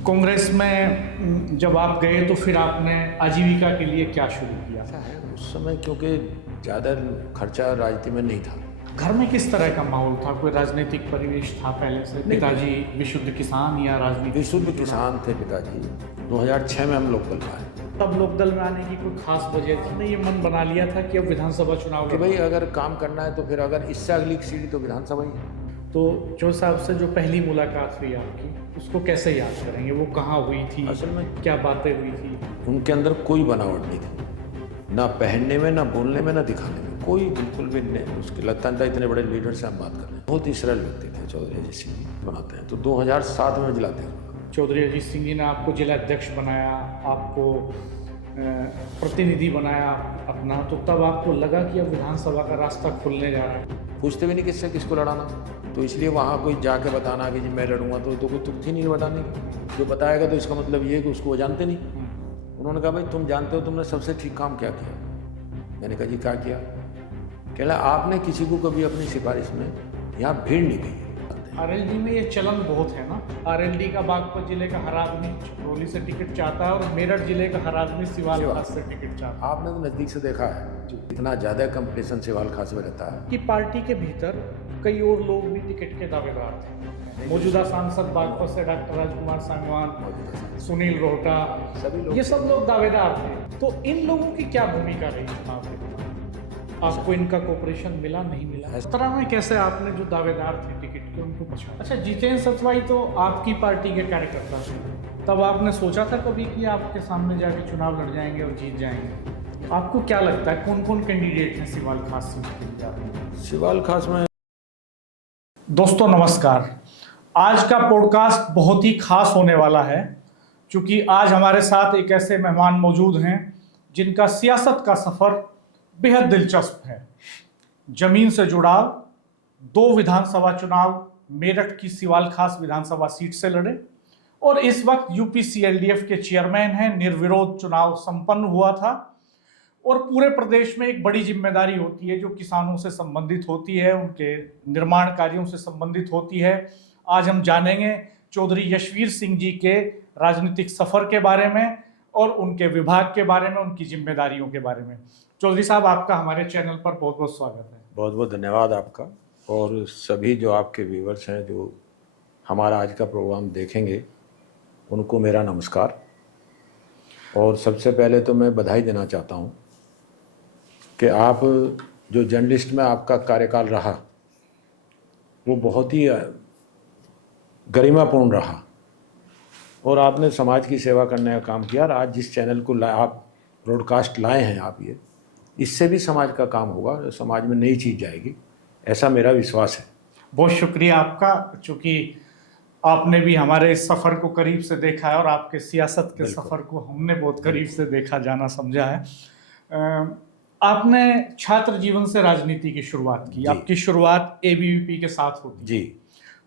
कांग्रेस में जब आप गए तो फिर आपने आजीविका के लिए क्या शुरू किया? ऐसा है उस समय, क्योंकि ज़्यादा खर्चा राजनीति में नहीं था। घर में किस तरह का माहौल था? कोई राजनीतिक परिवेश था पहले से? पिताजी विशुद्ध किसान या राजनीति? विशुद्ध किसान थे पिताजी। 2006 में हम लोकदल में आए तब लोकदल में आने की कोई खास वजह थी? नहीं, ये मन बना लिया था कि अब विधानसभा चुनाव कि भाई अगर काम करना है तो फिर अगर इससे अगली सीढ़ी तो विधानसभा ही है। तो जो साहब से जो पहली मुलाकात हुई आपकी, उसको कैसे याद करेंगे? वो कहाँ हुई थी? असल में क्या बातें हुई थी? उनके अंदर कोई बनावट नहीं थी, ना पहनने में, ना बोलने में, ना दिखाने में, कोई बिल्कुल भी नहीं। उसके लगता था इतने बड़े लीडर से हम बात कर रहे हैं। बहुत ही सरल व्यक्ति थे चौधरी अजीत सिंह जी। बनाते हैं तो 2007 में जिलाते हैं। चौधरी अजीत सिंह जी ने आपको जिला अध्यक्ष बनाया, आपको प्रतिनिधि बनाया अपना, तो तब आपको लगा कि अब विधानसभा का रास्ता खुलने जा रहा है? पूछते भी नहीं किससे किसको लड़ाना, तो इसलिए वहाँ कोई जाके बताना कि जी मैं लड़ूंगा तो कोई तुक थी नहीं बताने की। जो बताएगा तो इसका मतलब ये है कि उसको वो जानते नहीं। उन्होंने कहा भाई तुम जानते हो, तुमने सबसे ठीक काम क्या किया? मैंने कहा जी क्या किया? कह रहा आपने किसी को कभी अपनी सिफारिश में यहाँ भीड़ नहीं दी। आरएलडी में ये चलन बहुत है ना। आरएलडी का बागपत जिले का हर आदमी चंदौली से टिकट चाहता है और मेरठ जिले का हर आदमी सिवाल खास से टिकट चाहता है। आपने तो नज़दीक से देखा है इतना ज़्यादा कंपटीशन सिवाल खास में रहता है कि पार्टी के भीतर कई और लोग भी टिकट के दावेदार थे। मौजूदा सांसद बागपत से डॉक्टर राजकुमार सांगवान, सुनील रोहटा, सभी लोग, ये सब लोग दावेदार थे। तो इन लोगों की क्या भूमिका रही चुनाव में? आपको इनका कोऑपरेशन मिला, नहीं मिला? इस तरह में कैसे आपने जो दावेदार थे टिकट के उनको पछाड़ा? अच्छा, जितेंद्र सतवाई तो आपकी पार्टी के कार्यकर्ता थे, तब आपने सोचा था कभी कि आपके सामने जाके चुनाव लड़ जाएंगे और जीत जाएंगे? आपको क्या लगता है कौन कौन कैंडिडेट हैं सिवाल खास सीट के लिए? सिवाल खास में दोस्तों नमस्कार। आज का पॉडकास्ट बहुत ही खास होने वाला है, क्योंकि आज हमारे साथ एक ऐसे मेहमान मौजूद हैं जिनका सियासत का सफ़र बेहद दिलचस्प है। जमीन से जुड़ाव, 2 विधानसभा चुनाव मेरठ की सिवाल खास विधानसभा सीट से लड़े और इस वक्त यूपीसीएलडीएफ के चेयरमैन हैं। निर्विरोध चुनाव संपन्न हुआ था और पूरे प्रदेश में एक बड़ी जिम्मेदारी होती है जो किसानों से संबंधित होती है, उनके निर्माण कार्यों से संबंधित होती है। आज हम जानेंगे चौधरी यशवीर सिंह जी के राजनीतिक सफर के बारे में और उनके विभाग के बारे में, उनकी जिम्मेदारियों के बारे में। चौधरी साहब, आपका हमारे चैनल पर बहुत बहुत स्वागत है। बहुत बहुत धन्यवाद आपका, और सभी जो आपके व्यूवर्स हैं जो हमारा आज का प्रोग्राम देखेंगे उनको मेरा नमस्कार। और सबसे पहले तो मैं बधाई देना चाहता हूं कि आप जो जर्नलिस्ट में आपका कार्यकाल रहा वो बहुत ही गरिमापूर्ण रहा और आपने समाज की सेवा करने का काम किया। और आज जिस चैनल को आप ब्रॉडकास्ट लाए हैं आप, ये इससे भी समाज का काम होगा, समाज में नई चीज़ जाएगी, ऐसा मेरा विश्वास है। बहुत शुक्रिया आपका, चूँकि आपने भी हमारे इस सफ़र को करीब से देखा है और आपके सियासत के सफ़र को हमने बहुत करीब से देखा, जाना, समझा है। आपने छात्र जीवन से राजनीति की शुरुआत की। आपकी शुरुआत एबीवीपी के साथ होती जी।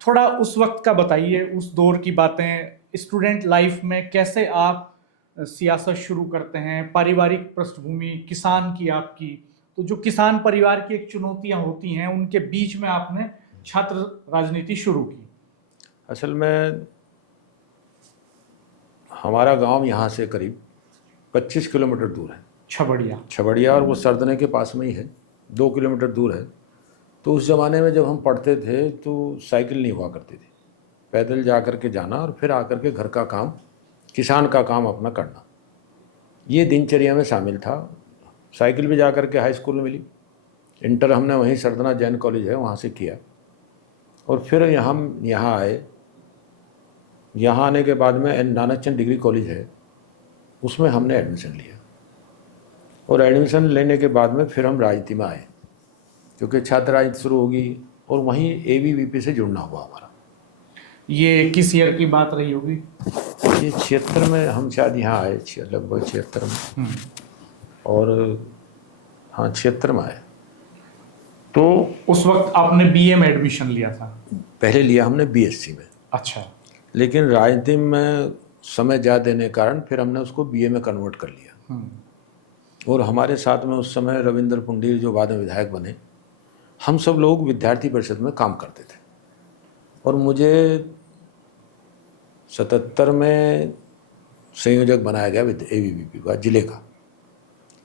थोड़ा उस वक्त का बताइए, उस दौर की बातें, स्टूडेंट लाइफ में कैसे आप सियासत शुरू करते हैं, पारिवारिक पृष्ठभूमि किसान की आपकी, तो जो किसान परिवार की एक चुनौतियां होती हैं उनके बीच में आपने छात्र राजनीति शुरू की। असल में हमारा गांव यहाँ से करीब 25 किलोमीटर दूर है, छबड़िया, और वो सरदने के पास में ही है, 2 किलोमीटर दूर है। तो उस ज़माने में जब हम पढ़ते थे तो साइकिल नहीं हुआ करती थी, पैदल जा कर के जाना और फिर आकर के घर का काम, किसान का काम अपना करना, ये दिनचर्या में शामिल था। साइकिल भी जा कर के हाई स्कूल में मिली, इंटर हमने वहीं सरदना जैन कॉलेज है वहाँ से किया, और फिर यहाँ आए। यहाँ आने के बाद में नानकचंद डिग्री कॉलेज है, उसमें हमने एडमिशन लिया, और एडमिशन लेने के बाद में फिर हम राजनीति में आए, क्योंकि छात्र राजनीति शुरू होगी, और वहीं एबीवीपी से जुड़ना हुआ हमारा। ये किस ईयर की बात रही होगी? ये 76 में हम शायद यहाँ आए, लगभग 76 में, और हाँ 76 में आए। तो उस वक्त आपने बीए में एडमिशन लिया था? पहले लिया हमने बीएससी में। अच्छा। लेकिन राजनीति में समय ज़्यादा देने के कारण फिर हमने उसको बीए में कन्वर्ट कर लिया। और हमारे साथ में उस समय रविंद्र पुंडीर जो बाद में विधायक बने, हम सब लोग विद्यार्थी परिषद में काम करते थे। और मुझे 77 में संयोजक बनाया गया ABVP का जिले का।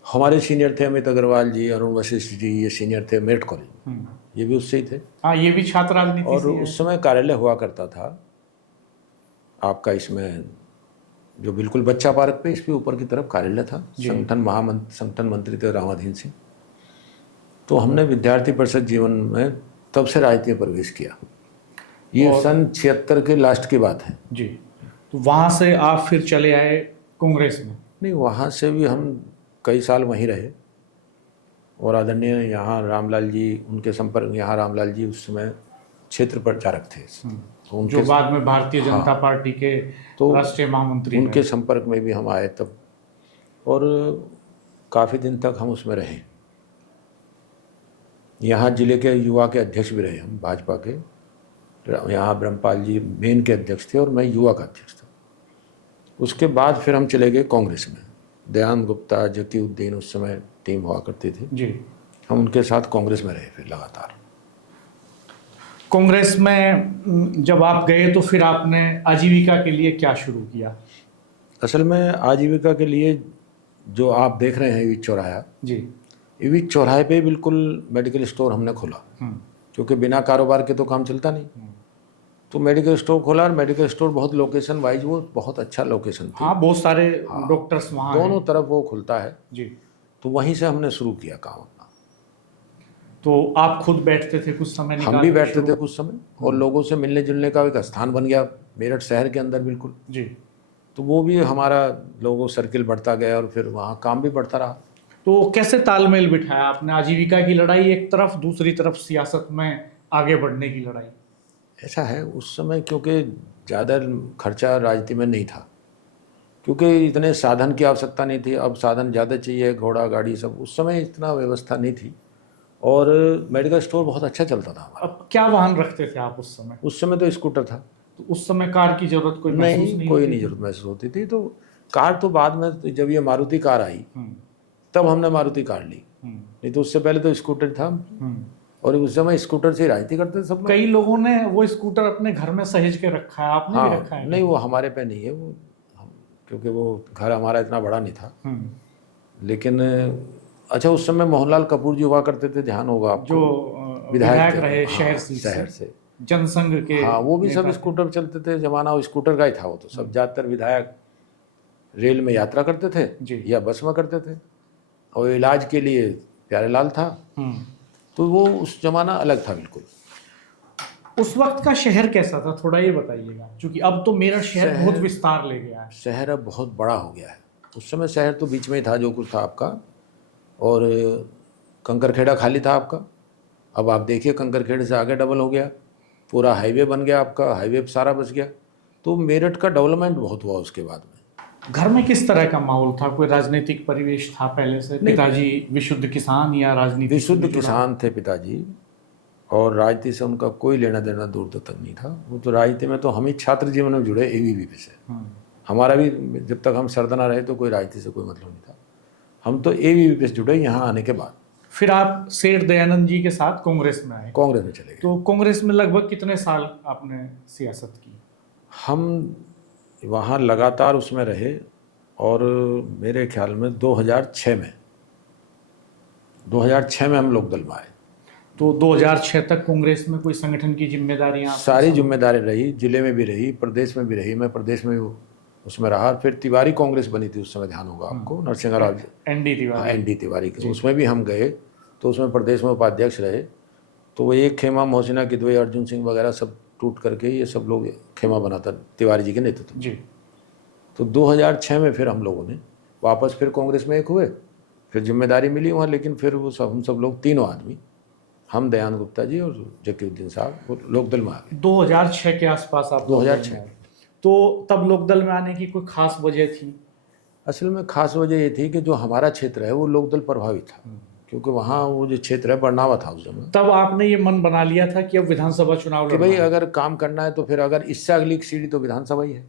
हमारे सीनियर थे अमित अग्रवाल जी, अरुण वशिष्ठ जी, ये सीनियर थे मेरिट कॉलेज, ये भी उससे ही थे। हाँ, ये भी छात्र राजनीति और से है। उस समय कार्यालय हुआ करता था आपका इसमें जो बिल्कुल बच्चा पार्क पे, इसके ऊपर की तरफ कार्यालय था। संगठन मंत्री थे रामाधीन सिंह। तो हमने विद्यार्थी परिषद जीवन में तब से राजनीति में प्रवेश किया। ये सन 76 के लास्ट की बात है जी। तो वहाँ से आप फिर चले आए कांग्रेस में? नहीं, वहाँ से भी हम कई साल वहीं रहे। और आदरणीय यहाँ रामलाल जी, उनके संपर्क, यहाँ रामलाल जी उस समय क्षेत्र प्रचारक थे, तो जो बाद में भारतीय जनता पार्टी के राष्ट्रीय महामंत्री, उनके संपर्क में भी हम आए तब। और काफ़ी दिन तक हम उसमें रहे। यहाँ जिले के युवा के अध्यक्ष भी रहे हम, भाजपा के। यहाँ ब्रह्मपाल जी मेन के अध्यक्ष थे और मैं युवा का अध्यक्ष था। उसके बाद फिर हम चले गए कांग्रेस में। दयानंद गुप्ता, जकीउद्दीन उस समय टीम हुआ करती थी जी। हम उनके साथ कांग्रेस में रहे फिर लगातार। कांग्रेस में जब आप गए तो फिर आपने आजीविका के लिए क्या शुरू किया? असल में आजीविका के लिए जो आप देख रहे हैं ईवीच चौराहा जी, ईवीच चौराहे पे बिल्कुल मेडिकल स्टोर हमने खोला, क्योंकि बिना कारोबार के तो काम चलता नहीं। तो मेडिकल स्टोर खोला, और मेडिकल स्टोर बहुत लोकेशन वाइज वो बहुत अच्छा लोकेशन था। हाँ, बहुत सारे डॉक्टर्स वहाँ दोनों तरफ वो खुलता है जी। तो वहीं से हमने शुरू किया काम अपना। तो आप खुद बैठते थे कुछ समय? हम भी बैठते थे कुछ समय, और लोगों से मिलने जुलने का एक स्थान बन गया मेरठ शहर के अंदर बिल्कुल जी। तो वो भी हमारा लोगों सर्किल बढ़ता गया और फिर वहाँ काम भी बढ़ता रहा। तो कैसे तालमेल बिठाया आपने आजीविका की लड़ाई एक तरफ, दूसरी तरफ सियासत में आगे बढ़ने की लड़ाई? ऐसा है उस समय, क्योंकि ज़्यादा खर्चा राजनीति में नहीं था, क्योंकि इतने साधन की आवश्यकता नहीं थी। अब साधन ज़्यादा चाहिए, घोड़ा गाड़ी सब, उस समय इतना व्यवस्था नहीं थी। और मेडिकल स्टोर बहुत अच्छा चलता था हमारा। अब क्या वाहन रखते थे आप उस समय? उस समय तो स्कूटर था। तो उस समय कार की जरूरत कोई महसूस नहीं कोई नहीं जरूरत महसूस होती थी। तो कार तो बाद में, जब ये मारुति कार आई तब हमने मारुति कार ली, नहीं तो उससे पहले तो स्कूटर था। और उस समय स्कूटर से राजनीति करते थे सब लोग। कई लोगों ने वो स्कूटर अपने घर में सहेज के रखा है, आपने भी रखा है? नहीं, वो हमारे पे नहीं है वो, क्योंकि वो घर हमारा इतना बड़ा नहीं था। लेकिन अच्छा, उस समय मोहनलाल कपूर जी हुआ करते थे, ध्यान होगा आपको, जो विधायक रहे शहर से जनसंघ के। हाँ, वो भी सब स्कूटर चलते थे, जमाना वो स्कूटर का ही था। वो तो सब ज़्यादातर विधायक रेल में यात्रा करते थे या बस में करते थे। और इलाज के लिए प्यारेलाल था। तो वो उस जमाना अलग था बिल्कुल। उस वक्त का शहर कैसा था, थोड़ा ये बताइएगा, क्योंकि अब तो मेरा शहर बहुत विस्तार ले गया है। शहर अब बहुत बड़ा हो गया है। उस समय शहर तो बीच में ही था, जो कुछ था आपका, और कंकरखेड़ा खाली था आपका। अब आप देखिए कंकरखेड़े से आगे डबल हो गया, पूरा हाईवे बन गया आपका, हाईवे सारा बच गया। तो मेरठ का डेवलपमेंट बहुत हुआ उसके बाद में। घर में किस तरह का माहौल था? कोई राजनीतिक परिवेश था पहले से? पिताजी विशुद्ध किसान या राजनीति? विशुद्ध किसान थे पिताजी, और राजनीति से उनका कोई लेना देना दूर तक नहीं था। वो तो राजनीति में तो हम ही छात्र जीवन में जुड़े ABVP से। हमारा भी जब तक हम सरदना रहे तो कोई राजनीति से कोई मतलब नहीं था। हम तो ABVP से जुड़े यहाँ आने के बाद। फिर आप सेठ दयानंद जी के साथ कांग्रेस में आए? कांग्रेस में चले गए। तो कांग्रेस में लगभग कितने साल आपने सियासत की? हम वहाँ लगातार उसमें रहे, और मेरे ख्याल में 2006 में हम लोकदल में आए। तो 2006 तक कांग्रेस में कोई संगठन की जिम्मेदारियां? सारी जिम्मेदारी रही, जिले में भी रही, प्रदेश में भी रही। मैं प्रदेश में उसमें रहा। फिर तिवारी कांग्रेस बनी थी उस समय, ध्यान होगा आपको, NR राव, ND तिवारी के, उसमें भी हम गए। तो उसमें प्रदेश में उपाध्यक्ष रहे। तो वो एक खेमा मोहसिना किदवई, अर्जुन सिंह वगैरह सब टूट करके ये सब लोग खेमा बनाता तिवारी जी के नेतृत्व जी। तो 2006 में फिर हम लोगों ने वापस फिर कांग्रेस में एक हुए, फिर जिम्मेदारी मिली वहाँ। लेकिन फिर वो हम सब लोग तीनों आदमी, हम दयानंद गुप्ता जी और जकीउद्दीन साहब, लोकदल में आ गए 2006 के आसपास। आप 2006। तो तब लोकदल में आने की कोई खास वजह थी? असल में खास वजह ये थी कि जो हमारा क्षेत्र है वो लोकदल प्रभावित था, क्योंकि वहाँ वो जो क्षेत्र है बरनावा था उस समय। तब आपने ये मन बना लिया था कि अब विधानसभा चुनाव कि भाई अगर काम करना है तो फिर अगर इससे अगली सीढ़ी तो विधानसभा ही है।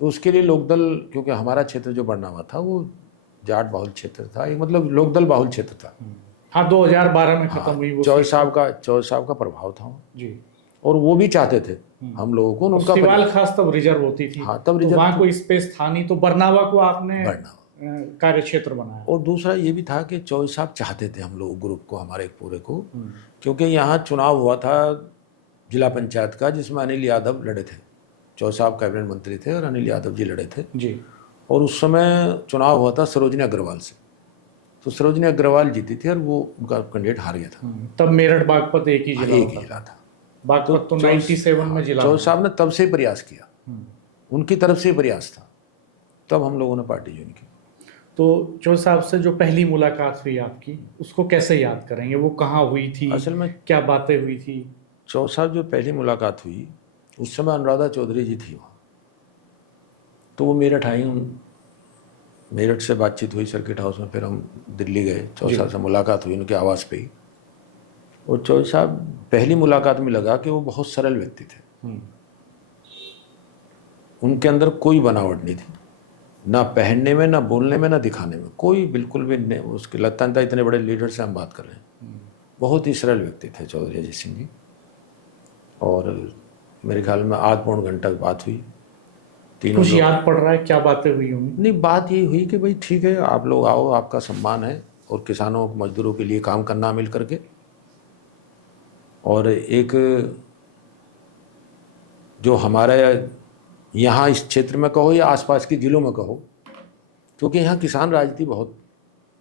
तो उसके लिए लोकदल, क्योंकि हमारा क्षेत्र जो बरनावा था वो जाट बाहुल क्षेत्र था, मतलब लोकदल बाहुल क्षेत्र था। हाँ, 2012 में खत्म हुई वो। चौधरी साहब का प्रभाव था जी। और वो भी चाहते थे हम लोगों को उनका सिवाल खास तब रिजर्व होती थी। हाँ, तब तो रिजर्व वहाँ कोई स्पेस था नहीं, तो बरनावा को आपने बरनावा कार्य क्षेत्र बनाया। और दूसरा ये भी था कि चौधरी साहब चाहते थे हम लोग ग्रुप को, हमारे एक पूरे को, क्योंकि यहाँ चुनाव हुआ था जिला पंचायत का जिसमें अनिल यादव लड़े थे। चौधरी साहब कैबिनेट मंत्री थे और अनिल यादव जी लड़े थे जी। और उस समय चुनाव हुआ था सरोजनी अग्रवाल से, तो सरोजनी अग्रवाल जीती थी और वो उनका कैंडिडेट हार गया था। तब मेरठ बागपत एक ही जिला था। बागपत तो 97 में जिला। चौधरी साहब ने तब से ही प्रयास किया, उनकी तरफ से ही प्रयास था, तब हम लोगों ने पार्टी ज्वाइन की। तो चौधरी साहब से जो पहली मुलाकात हुई आपकी, उसको कैसे याद करेंगे? वो कहाँ हुई थी, असल में क्या बातें हुई थी? चौधरी साहब जो पहली मुलाकात हुई उस समय अनुराधा चौधरी जी थी वहाँ, तो वो मेरठ आई, मेरठ से बातचीत हुई सर्किट हाउस में, फिर हम दिल्ली गए, चौधरी साहब से मुलाकात हुई उनके आवास पे ही। और चौधरी साहब पहली मुलाकात में लगा कि वो बहुत सरल व्यक्ति थे, उनके अंदर कोई बनावट नहीं थी, ना पहनने में, ना बोलने में, ना दिखाने में, कोई बिल्कुल भी नहीं। उसके लगता नहीं था इतने बड़े लीडर से हम बात कर रहे हैं। बहुत ही सरल व्यक्ति थे चौधरी अजीत सिंह जी। और मेरे ख्याल में आध पौन घंटा बात हुई। कुछ याद पड़ रहा है क्या बातें हुई होंगी? नहीं, बात ये हुई कि भाई ठीक है, आप लोग आओ, आपका सम्मान है, और किसानों मजदूरों के लिए काम करना मिल करके। और एक जो हमारे यहाँ इस क्षेत्र में कहो या आसपास के जिलों में कहो, क्योंकि यहाँ किसान राजनीति बहुत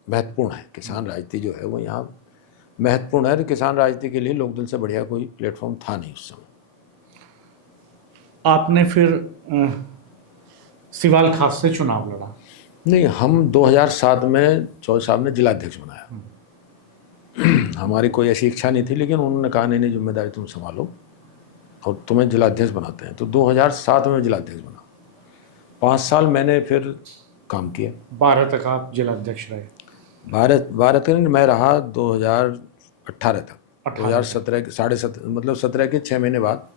महत्वपूर्ण है, किसान राजनीति जो है वो यहाँ महत्वपूर्ण है। किसान राजनीति के लिए लोकदल से बढ़िया कोई प्लेटफॉर्म था नहीं उस समय। आपने फिर सिवाल खास से चुनाव लड़ा? नहीं, हम 2007 में चौधरी साहब ने जिलाध्यक्ष बनाया। हमारी कोई ऐसी इच्छा नहीं थी, लेकिन उन्होंने कहा नहीं जिम्मेदारी तुम संभालो और तुम्हें जिलाध्यक्ष बनाते हैं, तो 2007 में जिलाध्यक्ष बना। 5 साल मैंने फिर काम किया। 12 तक आप जिलाध्यक्ष रहे? 12 तक मैं रहा 2018 तक, 2017 के 17.5 मतलब 17 के 6 महीने बाद।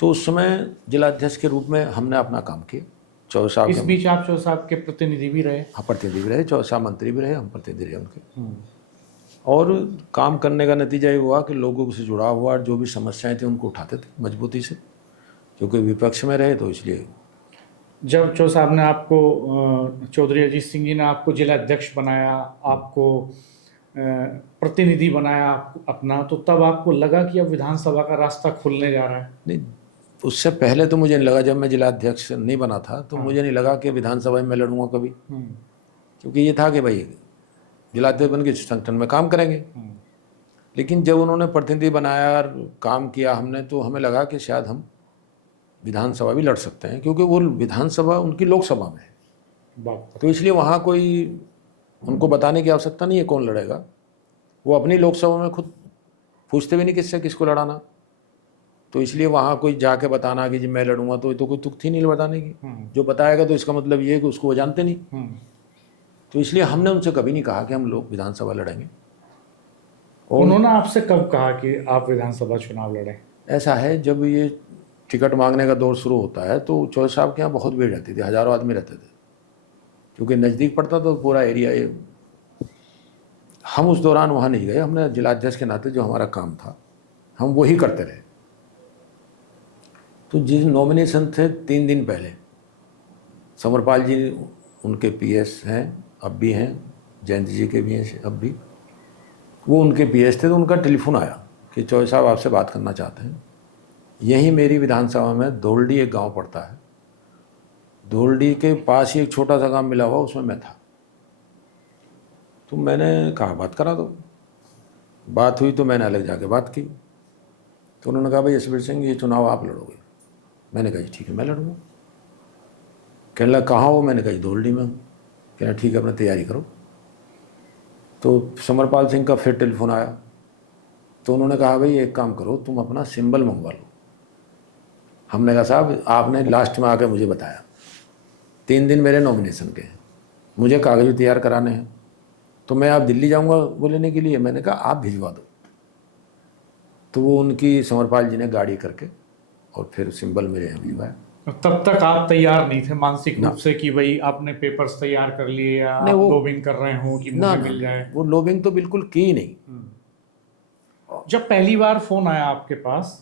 तो उस समय जिलाध्यक्ष के रूप में हमने अपना काम किया। चौधरी साहब, इस बीच आप चौधरी साहब के प्रतिनिधि भी रहे? हाँ, प्रतिनिधि भी रहे, चौधरी साहब मंत्री भी रहे, हम प्रतिनिधि रहे उनके। और काम करने का नतीजा ये हुआ कि लोगों से जुड़ा हुआ जो भी समस्याएं थी उनको उठाते थे मजबूती से, क्योंकि विपक्ष में रहे तो इसलिए। जब चौधरी साहब ने आपको, चौधरी अजीत सिंह जी ने आपको जिलाध्यक्ष बनाया, आपको प्रतिनिधि बनाया अपना, तो तब आपको लगा कि अब विधानसभा का रास्ता खुलने जा रहा है? नहीं, उससे पहले तो मुझे नहीं लगा। जब मैं जिलाध्यक्ष नहीं बना था तो मुझे नहीं लगा कि विधानसभा में लड़ूंगा कभी, क्योंकि ये था कि भाई जिलाध्यक्ष बन के संगठन में काम करेंगे। लेकिन जब उन्होंने प्रतिनिधि बनाया और काम किया हमने, तो हमें लगा कि शायद हम विधानसभा भी लड़ सकते हैं, क्योंकि वो विधानसभा उनकी लोकसभा में है, तो इसलिए वहाँ कोई उनको बताने की आवश्यकता नहीं है कौन लड़ेगा। वो अपनी लोकसभा में खुद पूछते भी नहीं किससे किसको लड़ाना, तो इसलिए वहाँ कोई जाके बताना कि जी मैं लड़ूंगा, तो कोई तुक थी नहीं बताने की। जो बताएगा तो इसका मतलब ये है कि उसको वो जानते नहीं। तो इसलिए हमने उनसे कभी नहीं कहा कि हम लोग विधानसभा लड़ेंगे। और उन्होंने आपसे कब कहा कि आप विधानसभा चुनाव लड़ें? ऐसा है, जब ये टिकट मांगने का दौर शुरू होता है तो चौधरी साहब के यहाँ बहुत भीड़ रहती थी, हज़ारों आदमी रहते थे, क्योंकि नज़दीक पड़ता तो पूरा एरिया ये। हम उस दौरान वहाँ नहीं गए, हमने जिलाध्यक्ष के नाते जो हमारा काम था हम वही करते रहे। तो जिस नॉमिनेशन थे 3 दिन पहले, समरपाल जी उनके पीएस हैं, अब भी हैं, जयंत जी के भी हैं अब भी, वो उनके पीएस थे, तो उनका टेलीफोन आया कि चौधरी साहब आपसे बात करना चाहते हैं। यही मेरी विधानसभा में धोलडी एक गांव पड़ता है, धोलडी के पास ही एक छोटा सा गांव मिला हुआ, उसमें मैं था। तो मैंने कहा बात करा दो। बात हुई तो मैंने अलग जाके बात की, तो उन्होंने कहा भाई यशवीर सिंह ये चुनाव आप लड़ोगे। मैंने कहा ठीक है मैं लड़ूंगा। कहने लगा कहाँ हो? मैंने कहा धोलडी में हूँ। कहना ठीक है अपनी तैयारी करो। तो समरपाल सिंह का फिर टेलीफोन आया, तो उन्होंने कहा भाई एक काम करो, तुम अपना सिंबल मंगवा लो। हमने कहा साहब आपने लास्ट में आकर मुझे बताया, 3 दिन मेरे नॉमिनेशन के हैं, मुझे कागज भी तैयार कराने हैं, तो मैं आप दिल्ली जाऊंगा वो लेने के लिए। मैंने कहा आप भिजवा दो। तो वो उनकी समरपाल जी ने गाड़ी करके और फिर सिंबल मेरे यहाँ भिजवाया। तब तक आप तैयार नहीं थे मानसिक रूप से कि भाई आपने पेपर्स तैयार कर लिए या आप लोबिंग कर रहे हो कि मुझे मिल जाए? वो लोबिंग तो बिल्कुल की ही नहीं। जब पहली बार फोन आया आपके पास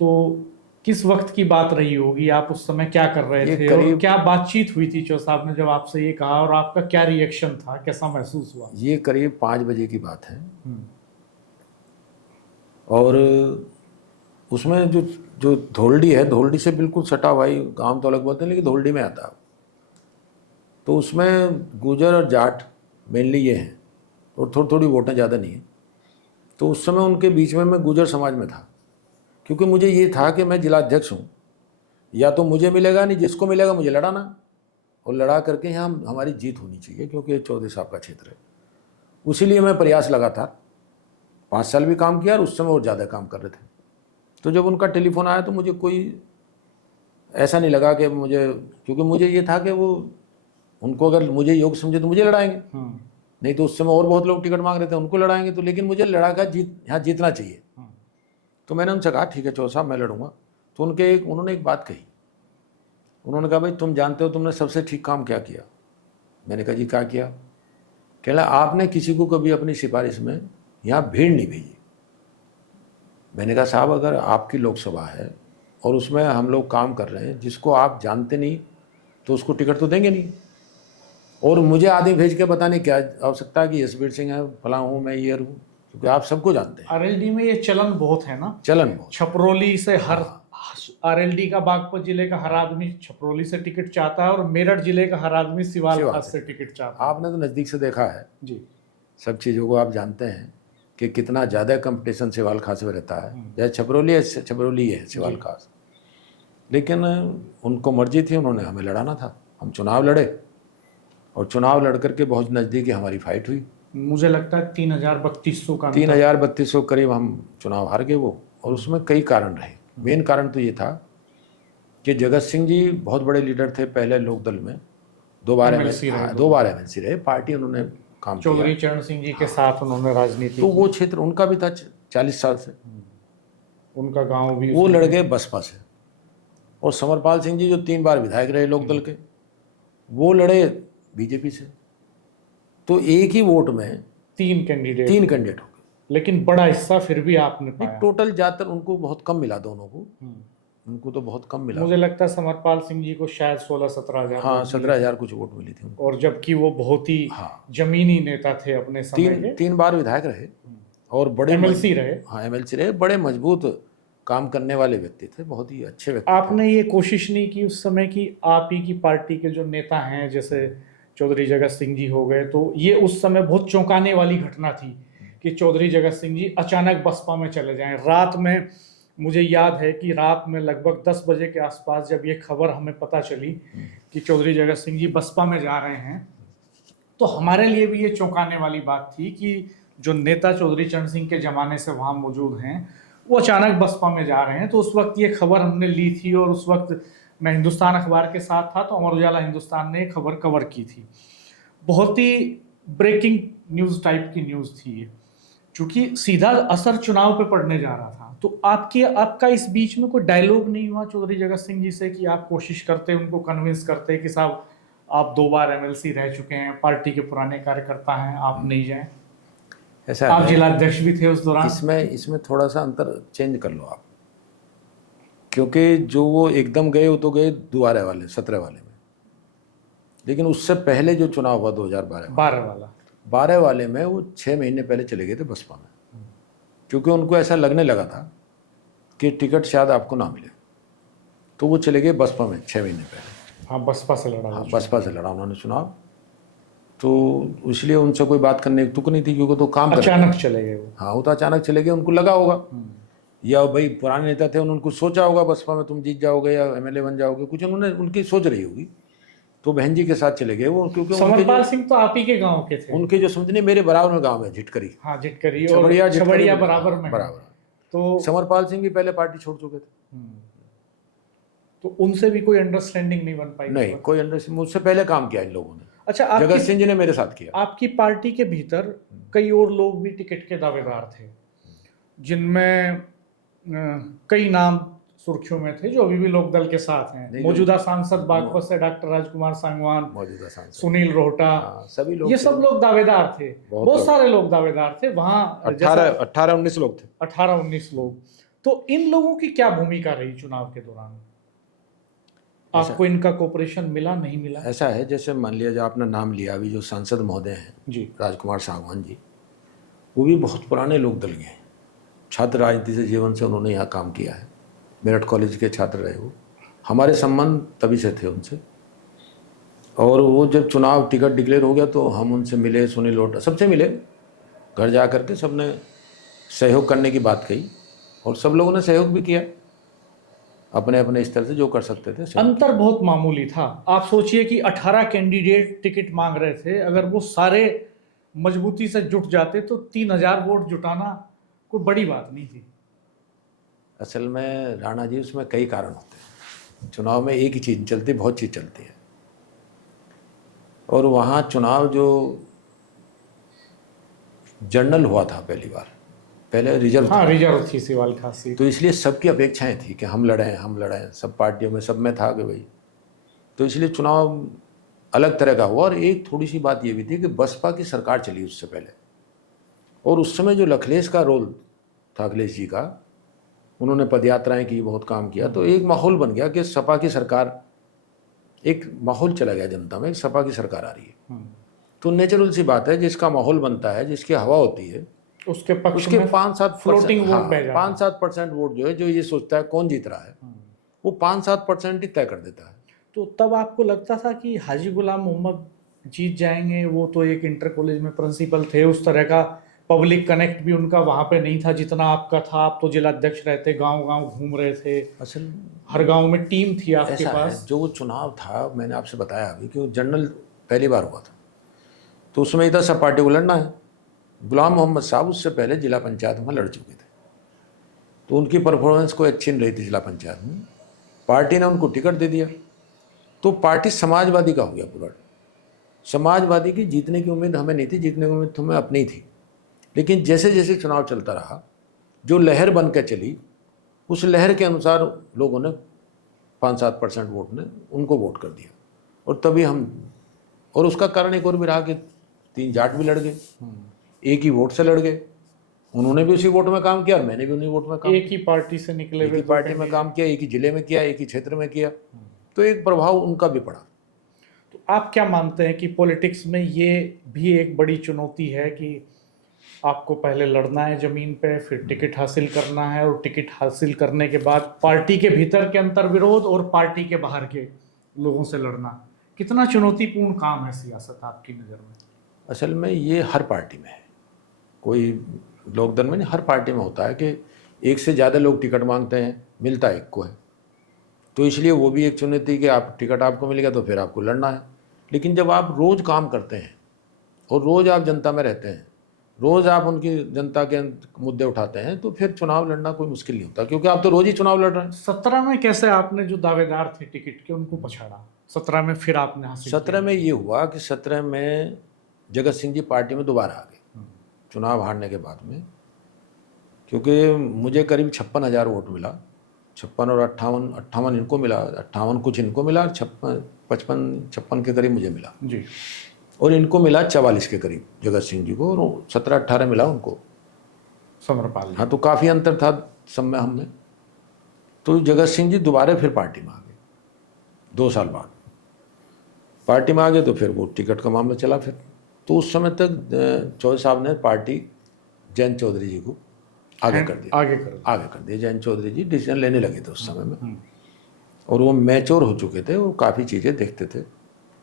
तो किस वक्त की बात रही होगी, आप उस समय क्या कर रहे ये थे और क्या बातचीत हुई थी चौ साहब ने जब आपसे ये कहा, और आपका क्या रिएक्शन था, कैसा महसूस हुआ? ये करीब 5 बजे की बात है। और उसमें जो जो धोलडी है, धोलडी से बिल्कुल सटा हुआ ही गाँव तो अलग बोलते हैं, लेकिन धोलडी में आता है। तो उसमें गुजर और जाट मेनली ये हैं, और थोड़ी थोड़ी वोटें ज़्यादा नहीं है। तो उस समय उनके बीच में मैं गुजर समाज में था, क्योंकि मुझे ये था कि मैं जिलाध्यक्ष हूँ, या तो मुझे मिलेगा, नहीं जिसको मिलेगा मुझे लड़ाना, और लड़ा करके यहाँ हमारी जीत होनी चाहिए, क्योंकि ये चौधरी साहब का क्षेत्र है। उसीलिए मैं प्रयास लगातार 5 साल भी काम किया, और उस समय और ज़्यादा काम कर रहे थे। तो जब उनका टेलीफोन आया तो मुझे कोई ऐसा नहीं लगा कि मुझे, क्योंकि मुझे ये था कि वो उनको अगर मुझे योग्य समझे तो मुझे लड़ाएंगे, नहीं तो उस समय और बहुत लोग टिकट मांग रहे थे, उनको लड़ाएंगे। तो लेकिन मुझे लड़ा कर यहाँ जीतना चाहिए। तो मैंने उनसे कहा ठीक है चौधरी साहब मैं लड़ूंगा। तो उन्होंने एक बात कही, उन्होंने कहा भाई तुम जानते हो तुमने सबसे ठीक काम क्या किया? मैंने कहा जी क्या किया? कह रहा आपने किसी को कभी अपनी सिफारिश में यहाँ भीड़ नहीं भेजी। मैंने कहा साहब अगर आपकी लोकसभा है और उसमें हम लोग काम कर रहे हैं, जिसको आप जानते नहीं तो उसको टिकट तो देंगे नहीं, और मुझे आदमी भेज के बताने क्या आवश्यकता है कि यशवीर सिंह है, फला हूँ मैं, ये हूँ, क्योंकि आप सबको जानते हैं। आरएलडी में ये चलन बहुत है ना, चलन बहुत। छपरोली से हर आरएलडी का बागपत जिले का हर आदमी छपरोली से टिकट चाहता है, और मेरठ जिले का हर आदमी सिवाल खास से टिकट चाहता है। आपने तो नज़दीक से देखा है जी, सब चीज़ों को आप जानते हैं कि कितना ज़्यादा कंपटीशन सिवाल खास में रहता है। जैसे छपरोली है सिवाल खास, लेकिन उनको मर्जी थी, उन्होंने हमें लड़ाना था। हम चुनाव लड़े, और चुनाव लड़ करके बहुत नज़दीकी हमारी फाइट हुई। मुझे लगता है 3,3200 का 3,3200 करीब हम चुनाव हार गए वो। और उसमें कई कारण रहे। मेन कारण तो ये था कि जगत सिंह जी बहुत बड़े लीडर थे पहले लोकदल में, 2 बार MLC रहे, पार्टी उन्होंने काम किया। चौधरी चरण सिंह जी के साथ उन्होंने राजनीति, तो वो क्षेत्र उनका भी था 40 साल से, उनका गांव भी। वो लड़ गए बसपा से। और समरपाल सिंह जी जो 3 बार विधायक रहे लोकदल के, वो लड़े बीजेपी से। तो एक ही वोट में 3 कैंडिडेट हो गए, लेकिन बड़ा हिस्सा फिर भी आपने पाया। टोटल ज्यादातर उनको बहुत कम मिला, दोनों को, उनको तो बहुत कम मिला। मुझे लगता है समरपाल सिंह जी को शायद 16-17 हजार, हाँ 17,000 कुछ वोट मिली थी उनको। और जबकि वो बहुत ही जमीनी नेता थे अपने समय के। 3 बार विधायक रहे और बड़े MLC रहे। हाँ MLC रहे, बड़े मजबूत काम करने वाले व्यक्ति थे, बहुत ही अच्छे व्यक्ति। आपने ये कोशिश नहीं की उस समय की आप ही की पार्टी के जो नेता हैं जैसे चौधरी जगत सिंह जी हो गए, तो ये उस समय बहुत चौंकाने वाली घटना थी कि चौधरी जगत सिंह जी अचानक बसपा में चले जाएं। रात में, मुझे याद है कि रात में लगभग 10 बजे के आसपास जब ये खबर हमें पता चली कि चौधरी जगत सिंह जी बसपा में जा रहे हैं, तो हमारे लिए भी ये चौंकाने वाली बात थी कि जो नेता चौधरी चरण सिंह के ज़माने से वहाँ मौजूद हैं वो अचानक बसपा में जा रहे हैं। तो उस वक्त ये खबर हमने ली थी, और उस वक्त मैं हिंदुस्तान अखबार के साथ था, तो अमर उजाला हिंदुस्तान ने खबर कवर की थी। बहुत ही ब्रेकिंग न्यूज़ टाइप की न्यूज़ थी ये, चूँकि सीधा असर चुनाव पे पड़ने जा रहा था। तो आपका इस बीच में कोई डायलॉग नहीं हुआ चौधरी जगत सिंह जी से कि आप कोशिश करते, उनको कन्विंस करते कि साहब आप 2 बार MLC रह चुके हैं, पार्टी के पुराने कार्यकर्ता हैं, आप नहीं जाएं? ऐसा आप जिलाध्यक्ष भी थे उस दौरान। इसमें थोड़ा सा अंतर चेंज कर लो आप, क्योंकि जो वो एकदम गए वो तो गए दोबारा वाले 17 वाले में, लेकिन उससे पहले जो चुनाव हुआ 2012 वाले में वो 6 महीने पहले चले गए थे बसपा में, क्योंकि उनको ऐसा लगने लगा था कि टिकट शायद आपको ना मिले, तो वो चले गए बसपा में 6 महीने पहले। हाँ, बसपा से लड़ा उन्होंने चुनाव। तो इसलिए उनसे कोई बात करने की तुक नहीं थी, क्योंकि तो काम अचानक चले गए वो। हाँ, वो तो अचानक चले गए, उनको लगा होगा, या भाई पुराने नेता थे, उन्होंने कुछ सोचा होगा बसपा में तुम जीत जाओगे या MLA बन जाओगे, कुछ उन्होंने उनकी सोच रही होगी, तो बहन जी के साथ चले गए वो। क्योंकि समरपाल सिंह तो आप ही के गांव के थे, उनके जो समझने मेरे बराबर में गांव है झिटकरी। हाँ, झिटकरी और छबड़िया बराबर में। तो समरपाल सिंह भी पहले पार्टी छोड़ चुके थे, तो उनसे भी कोई अंडरस्टैंडिंग नहीं बन पाई? नहीं, कोई अंडरस्टैंडिंग। मुझसे पहले काम किया इन लोगों ने। अच्छा, जगत सिंह जी ने मेरे साथ किया। आपकी पार्टी के भीतर कई और लोग भी टिकट के दावेदार थे, जिनमें कई नाम सुर्खियों में थे जो अभी भी लोकदल के साथ हैं। मौजूदा सांसद बागपत से डॉक्टर राजकुमार सांगवान, मौजूदा सांसद सुनील रोहटा, सभी लोग, ये सब लोग दावेदार थे। बहुत सारे लोग दावेदार थे वहाँ, 18-19 लोग थे। 18-19 लोग। तो इन लोगों की क्या भूमिका रही चुनाव के दौरान? आपको इनका कोऑपरेशन मिला, नहीं मिला? ऐसा है, जैसे मान लिया जो आपने नाम लिया अभी, जो सांसद महोदय हैं जी, राजकुमार सागवान जी, वो भी बहुत पुराने लोक दल के हैं। छात्र राजनीति से जीवन से उन्होंने यहाँ काम किया है, मेरठ कॉलेज के छात्र रहे वो। हमारे संबंध तभी से थे उनसे, और वो जब चुनाव टिकट डिक्लेयर हो गया तो हम उनसे मिले, सुनील लोटा सबसे मिले, घर जा कर के सबने सहयोग करने की बात कही और सब लोगों ने सहयोग भी किया अपने अपने स्तर से जो कर सकते थे। अंतर बहुत मामूली था। आप सोचिए कि 18 कैंडिडेट टिकट मांग रहे थे, अगर वो सारे मजबूती से जुट जाते तो 3000 वोट जुटाना कोई बड़ी बात नहीं थी। असल में राणा जी, उसमें कई कारण होते हैं। चुनाव में एक ही चीज़ चलती, बहुत चीज़ चलती है, और वहाँ चुनाव जो जनरल हुआ था पहली बार, पहले रिजर्व हाँ, रिजर्व थी सिवाल खासी, तो इसलिए सबकी अपेक्षाएं थी कि हम लड़ें, सब पार्टियों में सब में था कि भाई, तो इसलिए चुनाव अलग तरह का हुआ। और एक थोड़ी सी बात ये भी थी कि बसपा की सरकार चली उससे पहले, और उस समय जो लखलेश का रोल था, अखिलेश जी का, उन्होंने पदयात्राएं की, बहुत काम किया, तो एक माहौल बन गया कि सपा की सरकार, एक माहौल चला गया जनता में, सपा की सरकार आ रही है। तो नेचुरल सी बात है, जिसका माहौल बनता है, जिसकी हवा होती है, उसके पक्ष उसके में 5-7 फ्लोटिंग वोट बह जाता है। 5-7% वोट जो है, जो ये सोचता है कौन जीत रहा है, वो 5-7% ही तय कर देता है। तो तब आपको लगता था कि हाजी गुलाम मोहम्मद जीत जाएंगे? वो तो एक इंटर कॉलेज में प्रिंसिपल थे, उस तरह का पब्लिक कनेक्ट भी उनका वहाँ पे नहीं था जितना आपका था। आप तो जिला अध्यक्ष रहते, गांव-गांव घूम रहे थे, असल हर गांव में टीम थी आपके पास। जो वो चुनाव था, मैंने आपसे बताया अभी कि वो जनरल पहली बार हुआ था, तो उसमें इधर सब पार्टी को लड़ना है। गुलाम मोहम्मद साहब उससे पहले जिला पंचायत में लड़ चुके थे, तो उनकी परफॉर्मेंस कोई अच्छी नहीं रही थी जिला पंचायत में, पार्टी ने उनको टिकट दे दिया, तो पार्टी समाजवादी का हो गया पूरा। समाजवादी की जीतने की उम्मीद हमें नहीं थी, जीतने की उम्मीद तो हमें अपनी थी, लेकिन जैसे जैसे चुनाव चलता रहा, जो लहर बन कर चली, उस लहर के अनुसार लोगों ने 5-7% वोट ने उनको वोट कर दिया, और तभी हम, और उसका कारण एक और भी रहा कि 3 जाट भी लड़ गए, एक ही वोट से लड़ गए। उन्होंने भी उसी वोट में काम किया और मैंने भी उन्हीं वोट में काम, एक ही पार्टी से निकले एक ही पार्टी में काम किया, एक ही जिले में किया, एक ही क्षेत्र में किया, तो एक प्रभाव उनका भी पड़ा। तो आप क्या मानते हैं कि पॉलिटिक्स में ये भी एक बड़ी चुनौती है कि आपको पहले लड़ना है ज़मीन पे, फिर टिकट हासिल करना है, और टिकट हासिल करने के बाद पार्टी के भीतर के अंतर विरोध और पार्टी के बाहर के लोगों से लड़ना, कितना चुनौतीपूर्ण काम है सियासत आपकी नज़र में? असल में ये हर पार्टी में है, कोई लोकदल में नहीं, हर पार्टी में होता है कि एक से ज़्यादा लोग टिकट मांगते हैं, मिलता एक को है, तो इसलिए वो भी एक चुनौती कि आप टिकट आपको मिल गया तो फिर आपको लड़ना है। लेकिन जब आप रोज़ काम करते हैं और रोज़ आप जनता में रहते हैं, रोज़ आप उनकी जनता के मुद्दे उठाते हैं, तो फिर चुनाव लड़ना कोई मुश्किल नहीं होता, क्योंकि आप तो रोज़ ही चुनाव लड़ रहे हैं। 17 में कैसे आपने जो दावेदार थे टिकट के उनको पछाड़ा? 17 में फिर आपने हासिल 17 में ये हुआ कि 17 में जगत सिंह जी पार्टी में दोबारा आ गए चुनाव हारने के बाद में, क्योंकि मुझे करीब 56,000 वोट मिला, 56 और 58 इनको मिला, 58 कुछ इनको मिला, 56 के करीब मुझे मिला जी, और इनको मिला 44 के करीब जगत सिंह जी को, और 17-18 मिला उनको समरपाल। हाँ, तो काफ़ी अंतर था सब में हम में। तो जगत सिंह जी दोबारा फिर पार्टी में आ गए 2 साल बाद, पार्टी में आ गए तो फिर वो टिकट का मामला चला फिर। तो उस समय तक चौधरी साहब ने पार्टी जयंत चौधरी जी को आगे कर दिया। जयंत चौधरी जी डिसीजन लेने लगे थे उस समय में, और वो मैच्योर हो चुके थे, वो काफ़ी चीज़ें देखते थे,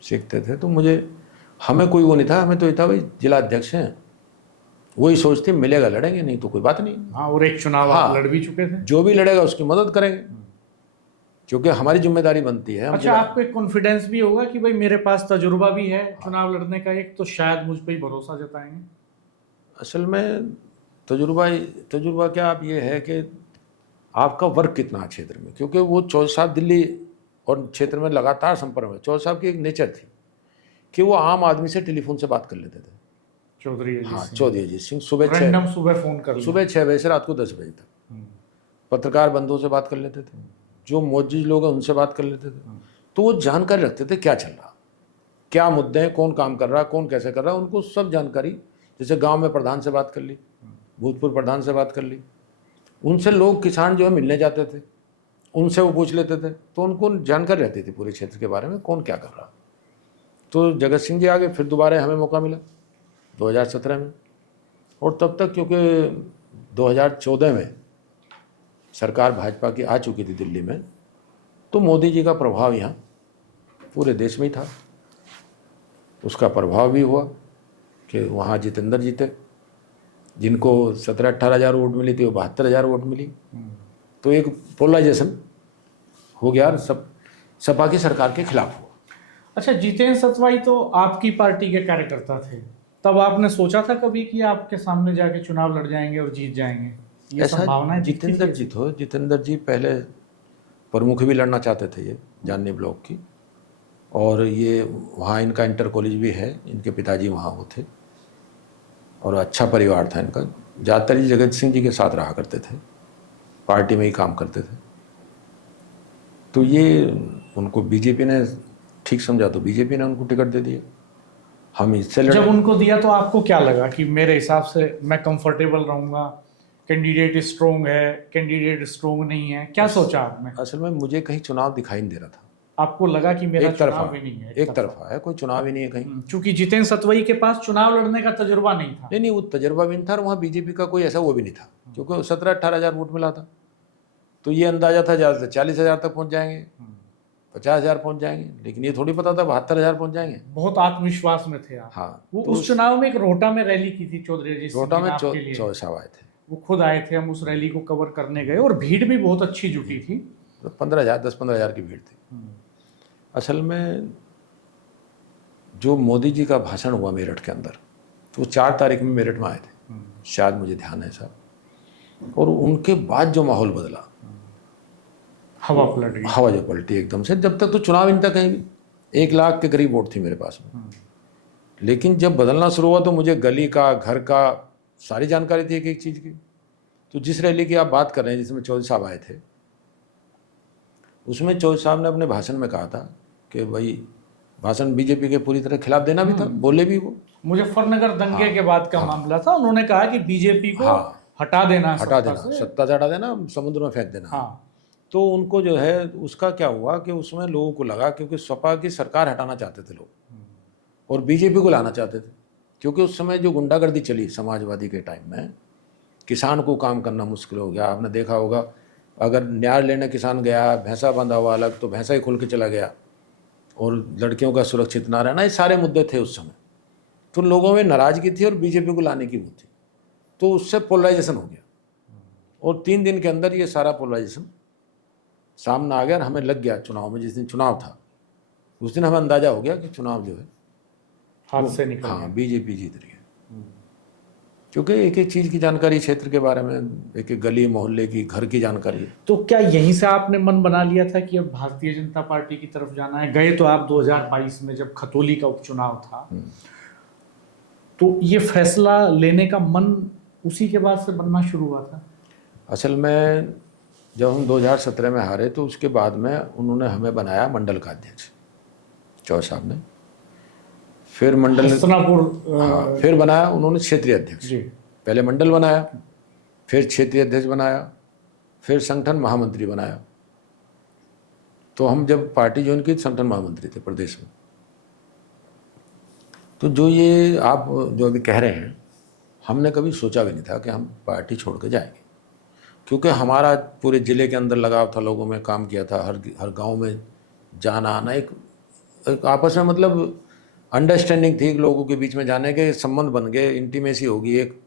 सीखते थे। तो हमें कोई वो नहीं था, हमें तो ये था भाई जिला अध्यक्ष हैं, वही सोचते मिलेगा लड़ेंगे, नहीं तो कोई बात नहीं। हाँ, और एक चुनाव आप लड़ भी चुके थे, जो भी लड़ेगा उसकी मदद करेंगे, क्योंकि हमारी जिम्मेदारी बनती है। अच्छा, आपको एक कॉन्फिडेंस भी होगा कि भाई मेरे पास तजुर्बा भी है चुनाव लड़ने का, एक तो शायद मुझ पर ही भरोसा जताएंगे। असल में तजुर्बा क्या, आप ये है कि आपका वर्क कितना है क्षेत्र में, क्योंकि वो चौधरी साहब दिल्ली और क्षेत्र में लगातार संपर्क में। चौधरी साहब की एक नेचर थी कि वो आम आदमी से टेलीफोन से बात कर लेते थे। चौधरी अजीत सिंह सुबह 6 बजे से रात को 10 बजे तक पत्रकार बंधुओं से बात कर लेते थे, जो मौजूद लोग हैं उनसे बात कर लेते थे। तो वो जानकारी रखते थे क्या चल रहा, क्या मुद्दे हैं, कौन काम कर रहा, कौन कैसे कर रहा है, उनको सब जानकारी। जैसे गांव में प्रधान से बात कर ली, भूतपूर्व प्रधान से बात कर ली, उनसे लोग किसान जो है मिलने जाते थे, उनसे वो पूछ लेते थे, तो उनको जानकारी रहती थी पूरे क्षेत्र के बारे में कौन क्या कर रहा। तो जगत सिंह जी आगे, फिर दोबारा हमें मौका मिला 2017 में। और तब तक क्योंकि 2014 में सरकार भाजपा की आ चुकी थी दिल्ली में, तो मोदी जी का प्रभाव यहाँ पूरे देश में ही था। उसका प्रभाव भी हुआ कि वहाँ जितेंद्र जीते, जिनको 17-18 हज़ार वोट मिली थी, वो 72,000 वोट मिली। तो एक पोलराइजेशन हो गया और सब सपा की सरकार के खिलाफ हुआ। अच्छा, जितेंद्र सतवाई तो आपकी पार्टी के कार्यकर्ता थे, तब आपने सोचा था कभी कि आपके सामने जाके चुनाव लड़ जाएंगे और जीत जाएंगे? ये संभावना जितेंद्र जी पहले प्रमुख भी लड़ना चाहते थे, ये जान्नी ब्लॉक की, और ये वहाँ इनका इंटर कॉलेज भी है, इनके पिताजी वहाँ वो थे और अच्छा परिवार था इनका। ज़्यादातर ये जगत सिंह जी के साथ रहा करते थे, पार्टी में ही काम करते थे। तो ये उनको बीजेपी ने ठीक समझा, तो बीजेपी ने उनको टिकट दे दिया। हम इससे लड़े। जब उनको दिया तो आपको क्या लगा कि मेरे हिसाब से मैं कंफर्टेबल रहूँगा, कैंडिडेट स्ट्रोंग है, कैंडिडेट स्ट्रोंग नहीं है, क्या सोचा आपने? असल में मुझे कहीं चुनाव दिखाई नहीं दे रहा था। आपको लगा कि मेरा चुनाव ही नहीं है, एक तरफा है, कोई चुनाव ही नहीं है कहीं। क्योंकि जितेंद्र सतवई के पास चुनाव लड़ने का तजुर्बा नहीं था। नहीं, वो तजुर्बा भी नहीं था और वहाँ बीजेपी का कोई ऐसा वो भी नहीं था, क्योंकि 17-18 हज़ार वोट मिला था। तो ये अंदाजा था ज़्यादा से 40,000 तक पहुँच जाएंगे, 50,000 पहुँच जाएंगे, लेकिन ये थोड़ी पता था 72,000 पहुँच जाएंगे। बहुत आत्मविश्वास में थे आप। हाँ, वो तो उस चुनाव में एक रोहटा में रैली की थी, चौधरी जी रोहटा में चौधरी साहब आए थे, वो खुद आए थे, हम उस रैली को कवर करने गए और भीड़ भी बहुत अच्छी जुटी थी। 10-15 हज़ार की भीड़ थी। असल में जो मोदी जी का भाषण हुआ मेरठ के अंदर, तो वो 4 तारीख में मेरठ में आए थे, शायद मुझे ध्यान है साहब। और उनके बाद जो माहौल बदला, हवा पलट गई, हवा जो पलटी एकदम से। जब तक तो चुनाव इन तक कहीं भी 1 लाख के करीब वोट थी मेरे पास में, लेकिन जब बदलना शुरू हुआ तो मुझे गली का, घर का सारी जानकारी थी, एक एक चीज़ की। तो जिस रैली की आप बात कर रहे हैं जिसमें चौधरी साहब आए थे, उसमें चौधरी साहब ने अपने भाषण में कहा था कि भाई भाषण बीजेपी के पूरी तरह खिलाफ देना भी था, बोले भी वो। मुजफ्फरनगर दंगे के बाद का मामला था, उन्होंने कहा कि बीजेपी को हटा देना, सत्ता से हटा देना, समुद्र में फेंक देना। तो उनको जो है उसका क्या हुआ कि उसमें लोगों को लगा, क्योंकि सपा की सरकार हटाना चाहते थे लोग और बीजेपी को लाना चाहते थे, क्योंकि उस समय जो गुंडागर्दी चली समाजवादी के टाइम में, किसान को काम करना मुश्किल हो गया। आपने देखा होगा, अगर न्याय लेने किसान गया, भैंसा बंधा हुआ अलग, तो भैंसा ही खुल के चला गया, और लड़कियों का सुरक्षित ना रहना, ये सारे मुद्दे थे उस समय। तो लोगों में नाराजगी थी और बीजेपी को लाने की वो थी, तो उससे पोलराइजेशन हो गया और 3 दिन के अंदर ये सारा पोलराइजेशन सामने आ गया। और हमें लग गया चुनाव में, जिस दिन चुनाव था उस दिन हमें अंदाजा हो गया कि चुनाव जो है हाथ से निकल गया, बीजेपी जीत रही है। क्योंकि एक एक चीज़ की जानकारी, क्षेत्र के बारे में, एक एक गली मोहल्ले की, घर की जानकारी। तो क्या यहीं से आपने मन बना लिया था कि अब भारतीय जनता पार्टी की तरफ जाना है? गए तो आप 2022 में जब खतौली का उपचुनाव था, तो ये फैसला लेने का मन उसी के बाद से बनना शुरू हुआ था? असल में जब हम 2017 में हारे, तो उसके बाद में उन्होंने हमें बनाया मंडल का अध्यक्ष, चौधरी साहब ने। फिर मंडल, फिर बनाया उन्होंने क्षेत्रीय अध्यक्ष। पहले मंडल बनाया, फिर क्षेत्रीय अध्यक्ष बनाया, फिर संगठन महामंत्री बनाया। तो हम जब पार्टी ज्वाइन की, संगठन महामंत्री थे प्रदेश में। तो जो ये आप जो अभी कह रहे हैं, हमने कभी सोचा भी नहीं था कि हम पार्टी छोड़ के जाएंगे, क्योंकि हमारा पूरे ज़िले के अंदर लगाव था, लोगों में काम किया था, हर गांव में जाना आना, एक आपस में मतलब अंडरस्टैंडिंग थी, लोगों के बीच में जाने के संबंध बन गए, इंटीमेसी होगी एक।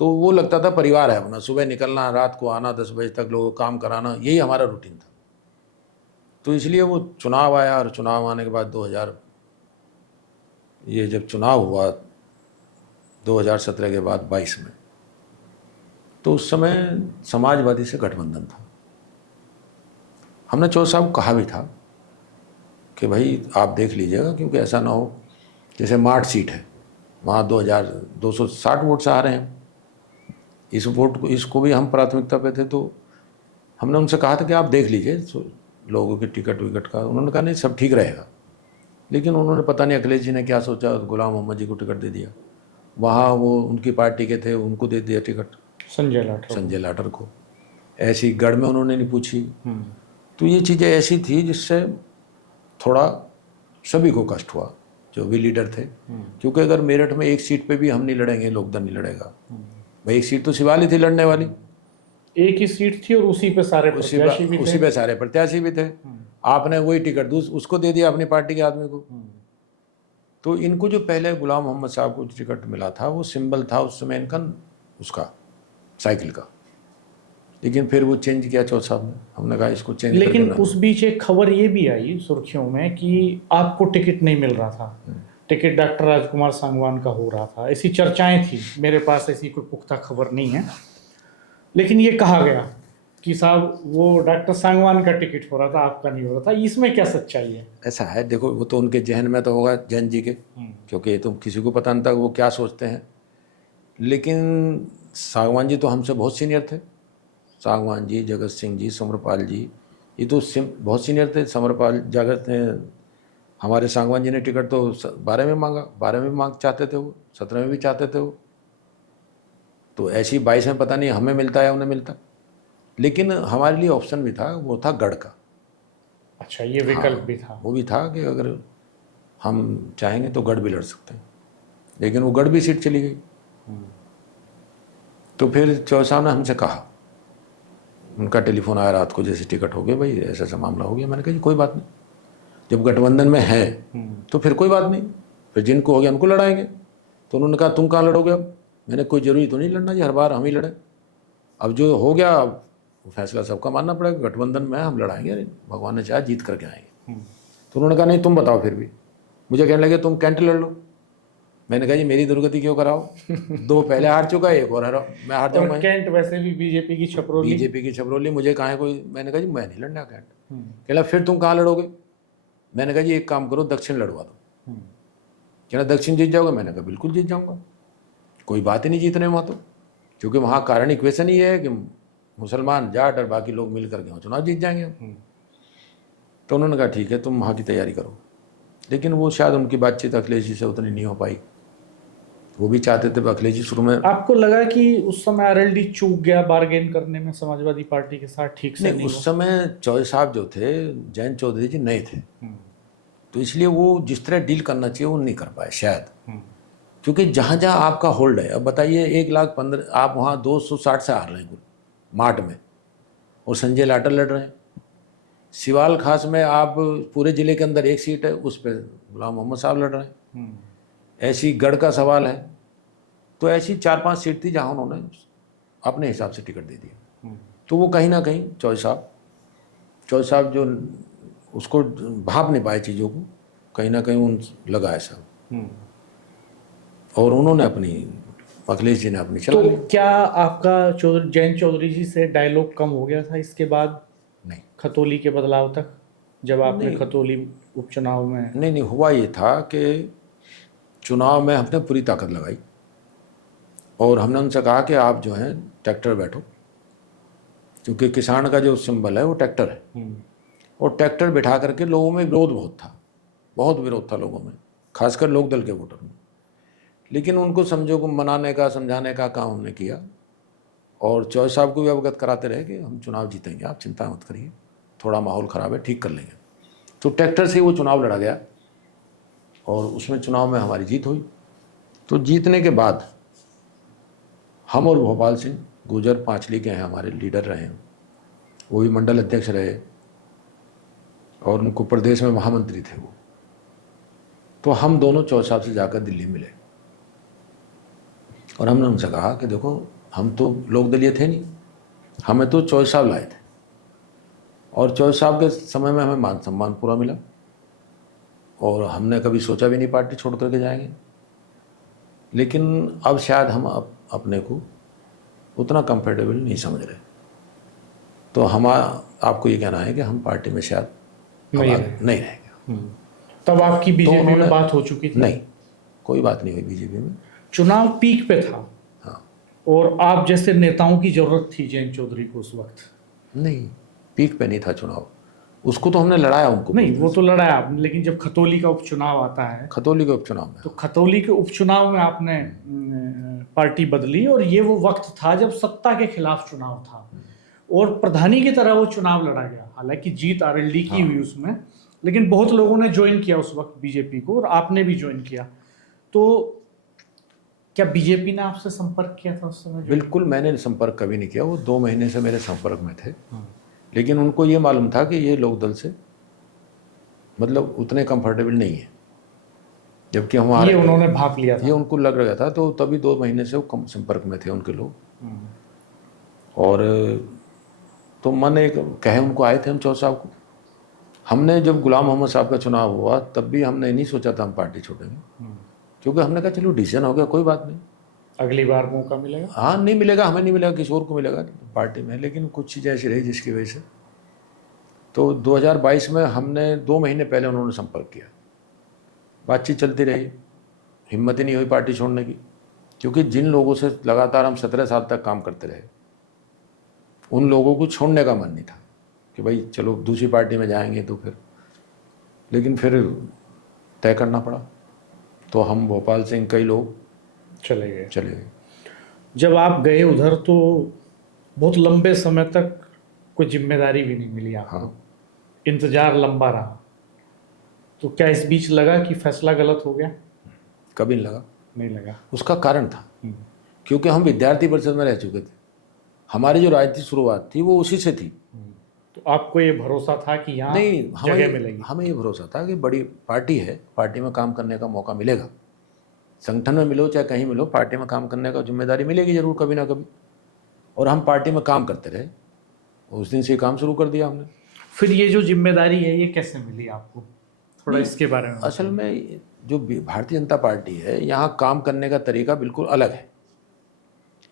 तो वो लगता था परिवार है अपना, सुबह निकलना, रात को आना, 10 बजे तक लोगों को काम कराना, यही हमारा रूटीन था। तो इसलिए वो चुनाव आया, और चुनाव आने के बाद 2000 ये जब चुनाव हुआ 2017 के बाद 22 में, तो उस समय समाजवादी से गठबंधन था। हमने चौधरी साहब को कहा भी था कि भाई आप देख लीजिएगा, क्योंकि ऐसा ना हो, जैसे माठ सीट है वहाँ 2260 वोट से आ रहे हैं, इस वोट को, इसको भी हम प्राथमिकता पे थे। तो हमने उनसे कहा था कि आप देख लीजिए लोगों के टिकट विकट का। उन्होंने कहा नहीं, सब ठीक रहेगा। लेकिन उन्होंने पता नहीं अखिलेश जी ने क्या सोचा, गुलाम मोहम्मद जी को टिकट दे दिया। वहाँ वो उनकी पार्टी के थे, उनको दे दिया टिकट, संजय लाटर को। ऐसी गढ़ में उन्होंने नहीं पूछी। तो ये चीज़ें ऐसी थी जिससे थोड़ा सभी को कष्ट हुआ, जो भी लीडर थे। क्योंकि अगर मेरठ में एक सीट पे भी हम नहीं लड़ेंगे, लोकदल नहीं लड़ेगा भाई, एक सीट तो शिवाली थी लड़ने वाली, एक ही सीट थी और उसी पे सारे प्रत्याशी भी थे। उसी पे सारे प्रत्याशी भी थे। आपने वही टिकट उसको दे दिया अपनी पार्टी के आदमी को। तो इनको जो पहले गुलाम मोहम्मद साहब को टिकट मिला था वो सिंबल था उस समय इनका उसका साइकिल का, लेकिन फिर वो चेंज किया चौथ साहब ने। हमने कहा इसको चेंज लेकिन उस बीच एक खबर ये भी आई सुर्खियों में कि आपको टिकट नहीं मिल रहा था, टिकट डॉक्टर राजकुमार सांगवान का हो रहा था, ऐसी चर्चाएं थी। मेरे पास ऐसी कोई पुख्ता खबर नहीं है, लेकिन ये कहा गया कि साहब वो डॉक्टर सांगवान का टिकट हो रहा था, आपका नहीं हो रहा था। इसमें क्या सच्चाई है? ऐसा है, देखो वो तो उनके जहन में तो होगा, जैन जी के, क्योंकि ये तो किसी को पता नहीं था वो क्या सोचते हैं। लेकिन सांगवान जी तो हमसे बहुत सीनियर थे। सांगवान जी, जगत सिंह जी, समरपाल जी, ये तो बहुत सीनियर थे। समरपाल जगत ने, हमारे सांगवान जी ने टिकट तो 12 में मांगा, 12 में मांग चाहते थे वो, 17 में भी चाहते थे वो। तो ऐसी 22 में पता नहीं हमें मिलता है उन्हें मिलता। लेकिन हमारे लिए ऑप्शन भी था, वो था गढ़ का। अच्छा, ये विकल्प भी था? वो भी था कि अगर हम चाहेंगे तो गढ़ भी लड़ सकते हैं, लेकिन वो गढ़ भी सीट चली गई। तो फिर चौहान साहब ने हमसे कहा, उनका टेलीफोन आया रात को, जैसे टिकट हो गया भाई, ऐसा ऐसा मामला हो गया। मैंने कहा जी कोई बात नहीं, जब गठबंधन में है तो फिर कोई बात नहीं, फिर जिनको हो गया उनको लड़ाएंगे। तो उन्होंने कहा तुम कहाँ लड़ोगे अब? मैंने कोई ज़रूरी तो नहीं लड़ना जी, हर बार हम ही लड़ें। अब जो हो गया अब फैसला सबका मानना पड़ेगा, गठबंधन में हम लड़ाएंगे, भगवान ने चाहा जीत करके आएंगे। तो उन्होंने कहा नहीं तुम बताओ। फिर भी मुझे कहने लगे तुम कैंट लड़ लो। मैंने कहा जी मेरी दुर्गति क्यों कराओ, 2 पहले हार चुका है, एक और हारा, मैं हार जाऊंगा। कैंट वैसे भी बीजेपी की छपरोली, मुझे कहाँ है कोई। मैंने कहा जी मैं नहीं लड़ना कैंट। कहला फिर तुम कहाँ लड़ोगे? मैंने कहा जी एक काम करो, दक्षिण लड़वा दो। कहना दक्षिण जीत जाओगे? मैंने कहा बिल्कुल जीत जाऊंगा, कोई बात ही नहीं जीतने वहाँ तो, क्योंकि वहाँ कारण इक्वेशन ही है कि मुसलमान, जाट और बाकी लोग मिल करके चुनाव जीत जाएंगे। तो उन्होंने कहा ठीक है तुम वहाँ की तैयारी करो। लेकिन वो शायद उनकी बातचीत अखिलेश जी से उतनी नहीं हो पाई। वो भी चाहते थे, अखिलेश जी शुरू में। आपको लगा कि उस समय आरएलडी चूक गया बार्गेन करने में समाजवादी पार्टी के साथ ठीक से? नहीं, उस समय चौधरी साहब जो थे, जैन चौधरी जी नए थे, तो इसलिए वो जिस तरह डील करना चाहिए वो नहीं कर पाए शायद। क्योंकि जहाँ जहाँ आपका होल्ड है, अब बताइए 1,15,000 आप वहाँ 260 से हार रहे हैं कुल मार्ट में, और संजय लाटर लड़ रहे हैं। सिवाल खास में आप पूरे ज़िले के अंदर एक सीट है, उस पर गुलाम मोहम्मद साहब लड़ रहे हैं। ऐसी गढ़ का सवाल है। तो ऐसी 4-5 सीट थी जहाँ उन्होंने अपने हिसाब से टिकट दे दिया। तो वो कहीं ना कहीं चौधरी साहब जो उसको भाप नहीं पाए चीज़ों को, कहीं ना कहीं उन लगा ऐसा, और उन्होंने अपनी, अखिलेश जी ने अपनी चला ली। तो क्या आपका जैन चौधरी जी से डायलॉग कम हो गया था इसके बाद? नहीं, खतौली के बदलाव तक, जब आपने खतौली उपचुनाव में? नहीं, हुआ ये था कि चुनाव में हमने पूरी ताकत लगाई और हमने उनसे कहा कि आप जो हैं ट्रैक्टर बैठो, क्योंकि किसान का जो सिंबल है वो ट्रैक्टर है। और ट्रैक्टर बिठा करके लोगों में विरोध बहुत विरोध था लोगों में, खासकर लोक दल के वोटर में। लेकिन उनको समझो को मनाने का, समझाने का काम हमने किया, और चौधरी साहब को भी अवगत कराते रहे कि हम चुनाव जीतेंगे, आप चिंता मत करिए, थोड़ा माहौल ख़राब है, ठीक कर लेंगे। तो ट्रैक्टर से वो चुनाव लड़ा गया और उसमें चुनाव में हमारी जीत हुई। तो जीतने के बाद हम और भोपाल सिंह गुजर पांचली के हैं, हमारे लीडर रहे हैं, वो भी मंडल अध्यक्ष रहे और उनको प्रदेश में महामंत्री थे वो। तो हम दोनों चौधरी साहब से जाकर दिल्ली मिले और हमने उनसे कहा कि देखो हम तो लोकदलीय थे नहीं, हमें तो चौधरी साहब लाए थे, और चौधरी साहब के समय में हमें मान सम्मान पूरा मिला, और हमने कभी सोचा भी नहीं पार्टी छोड़ करके जाएंगे। लेकिन अब शायद हम अपने को उतना कंफर्टेबल नहीं समझ रहे। तो आपको ये कहना है कि हम पार्टी में शायद नहीं रहेंगे। तब आपकी बीजेपी में बात हो चुकी थी? नहीं, कोई बात नहीं हुई बीजेपी में। चुनाव पीक पे था। हाँ, और आप जैसे नेताओं की जरूरत थी जैन चौधरी को उस वक्त? नहीं, पीक पे नहीं था चुनाव, उसको तो हमने लड़ाया उनको। नहीं, वो तो लड़ाया आपने, लेकिन जब खतौली का उपचुनाव आता है, खतौली के उपचुनाव में, तो खतौली के उपचुनाव में आपने पार्टी बदली, और ये वो वक्त था जब सत्ता के खिलाफ चुनाव था। और प्रधानी की तरह वो चुनाव लड़ा गया। हालांकि जीत आरएलडी की हुई उसमें, लेकिन बहुत लोगों ने ज्वाइन किया उस वक्त बीजेपी को, और आपने भी ज्वाइन किया। तो क्या बीजेपी ने आपसे संपर्क किया था उस समय? बिल्कुल, मैंने संपर्क कभी नहीं किया। वो 2 महीने से मेरे संपर्क में थे, लेकिन उनको ये मालूम था कि ये लोकदल से मतलब उतने कंफर्टेबल नहीं है, जबकि हमारे ये उन्होंने भाप लिया था, ये उनको लग रहा था। तो तभी 2 महीने से वो कम संपर्क में थे उनके लोग। और तो मन एक कहे उनको आए थे हम चौधरी साहब को। हमने जब गुलाम मोहम्मद साहब का चुनाव हुआ तब भी हमने नहीं सोचा था हम पार्टी छोड़ेंगे, क्योंकि हमने कहा चलो डिसीजन हो गया, कोई बात नहीं, अगली बार मौका मिलेगा। हाँ, नहीं मिलेगा, हमें नहीं मिलेगा, किसी और को मिलेगा पार्टी में। लेकिन कुछ चीज़ें ऐसी रही जिसकी वजह से तो 2022 में हमने 2 महीने पहले उन्होंने संपर्क किया, बातचीत चलती रही, हिम्मत ही नहीं हुई पार्टी छोड़ने की, क्योंकि जिन लोगों से लगातार हम 17 साल तक काम करते रहे उन लोगों को छोड़ने का मन नहीं था कि भाई चलो दूसरी पार्टी में जाएंगे तो फिर। लेकिन फिर तय करना पड़ा, तो हम भोपाल से कई लोग चले गए। जब आप गए उधर तो बहुत लंबे समय तक कोई जिम्मेदारी भी नहीं मिली आपको। हाँ, इंतजार लंबा रहा। तो क्या इस बीच लगा कि फैसला गलत हो गया? कभी नहीं लगा। नहीं लगा। उसका कारण था क्योंकि हम विद्यार्थी परिषद में रह चुके थे, हमारी जो राजनीतिक शुरुआत थी वो उसी से थी। तो आपको ये भरोसा था कि यहाँ नहीं, जगह मिलेगी? हमें ये भरोसा था कि बड़ी पार्टी है, पार्टी में काम करने का मौका मिलेगा, संगठन में मिलो चाहे कहीं मिलो, पार्टी में काम करने का जिम्मेदारी मिलेगी जरूर कभी ना कभी। और हम पार्टी में काम करते रहे, उस दिन से ही काम शुरू कर दिया हमने। फिर ये जो जिम्मेदारी है ये कैसे मिली आपको, थोड़ा इसके बारे में? असल में जो भारतीय जनता पार्टी है, यहाँ काम करने का तरीका बिल्कुल अलग है।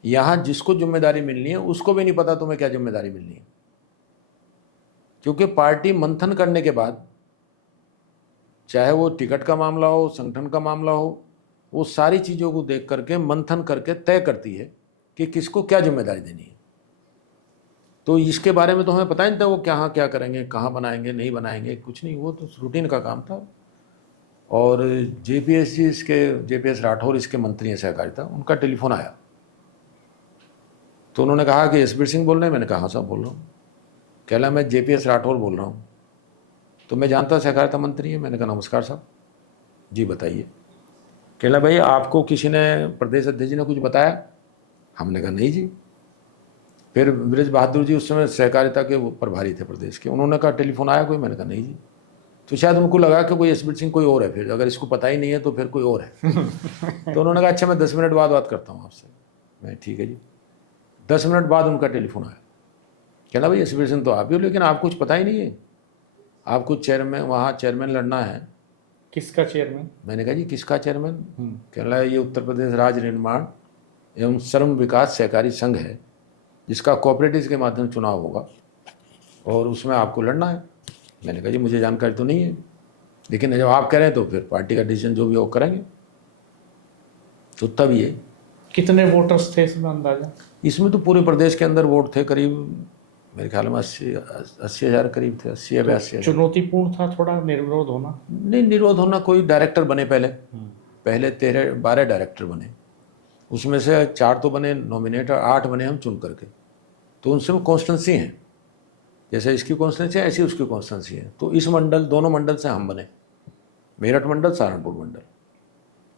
यहाँ जिसको जिम्मेदारी मिलनी है उसको भी नहीं पता तुम्हें क्या जिम्मेदारी मिलनी है, क्योंकि पार्टी मंथन करने के बाद, चाहे वो टिकट का मामला हो, संगठन का मामला हो, वो सारी चीज़ों को देख करके मंथन करके तय करती है कि किसको क्या जिम्मेदारी देनी है। तो इसके बारे में तो हमें पता ही नहीं था वो कहाँ क्या करेंगे, कहाँ बनाएंगे, नहीं बनाएंगे, कुछ नहीं, वो तो रूटीन का काम था। और जेपीएस राठौर इसके मंत्री हैं सहकारिता, उनका टेलीफोन आया तो उन्होंने कहा कि एसबीर सिंह बोल रहे हैं। मैंने कहा हाँ साहब बोल रहा हूँ। कहला मैं जेपीएस राठौर बोल रहा हूँ। तो मैं जानता सहकारिता मंत्री है। मैंने कहा नमस्कार साहब, जी बताइए। कहला भाई आपको किसी ने, प्रदेश अध्यक्ष जी ने कुछ बताया? हमने कहा नहीं जी। फिर ब्रज बहादुर जी उस समय सहकारिता के वो प्रभारी थे प्रदेश के, उन्होंने कहा टेलीफोन आया कोई? मैंने कहा नहीं जी। तो शायद उनको लगा कि कोई एसबीर सिंह कोई और है, फिर अगर इसको पता ही नहीं है तो फिर कोई और है। तो उन्होंने कहा अच्छा मैं 10 मिनट बाद बात करता हूँ आपसे। मैं ठीक है जी। 10 मिनट बाद उनका टेलीफोन आया। कहना भाई एसबीर सिंह तो आप ही हो, लेकिन आपको कुछ पता ही नहीं है, आपको चेयरमैन लड़ना है। किसका चेयरमैन? मैंने कहा जी किसका चेयरमैन? कहना ये उत्तर प्रदेश राज्य निर्माण एवं श्रम विकास सहकारी संघ है, जिसका कोऑपरेटिव के माध्यम चुनाव होगा और उसमें आपको लड़ना है। मैंने कहा जी मुझे जानकारी तो नहीं है, लेकिन जब आप कह रहे हैं तो फिर पार्टी का डिसीजन जो भी वो करेंगे। तो तब ये कितने वोटर्स थे इसमें अंदाजा? इसमें तो पूरे प्रदेश के अंदर वोट थे करीब, मेरे ख्याल में 80 हज़ार करीब थे, 80 या 82 हज़ार। चुनौतीपूर्ण था थोड़ा निर्विरोध होना? नहीं, निर्विरोध होना, कोई डायरेक्टर बने पहले 12 डायरेक्टर बने, उसमें से 4 तो बने नॉमिनेट और 8 बने हम चुन करके। तो उनसे वो कॉन्स्टेंसी हैं, जैसे इसकी कॉन्स्टेंसी है ऐसी उसकी कॉन्स्टेंसी है। तो इस मंडल, दोनों मंडल से हम बने, मेरठ मंडल, सहारनपुर मंडल।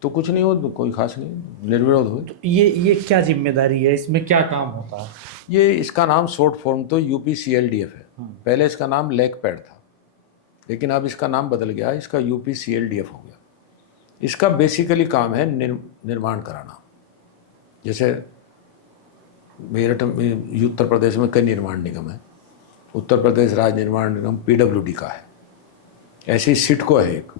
तो कुछ नहीं हो, कोई खास नहीं, निर्विरोध हुए। तो ये क्या जिम्मेदारी है, इसमें क्या काम होता है? ये इसका नाम शॉर्ट फॉर्म तो UPCLDF है। पहले इसका नाम लैकपैड था, लेकिन अब इसका नाम बदल गया, इसका UPCLDF हो गया। इसका बेसिकली काम है निर्माण कराना। जैसे मेरठ में, उत्तर प्रदेश में कई निर्माण निगम है, उत्तर प्रदेश राज्य निर्माण निगम PWD का है, ऐसे ही सिडको है एक,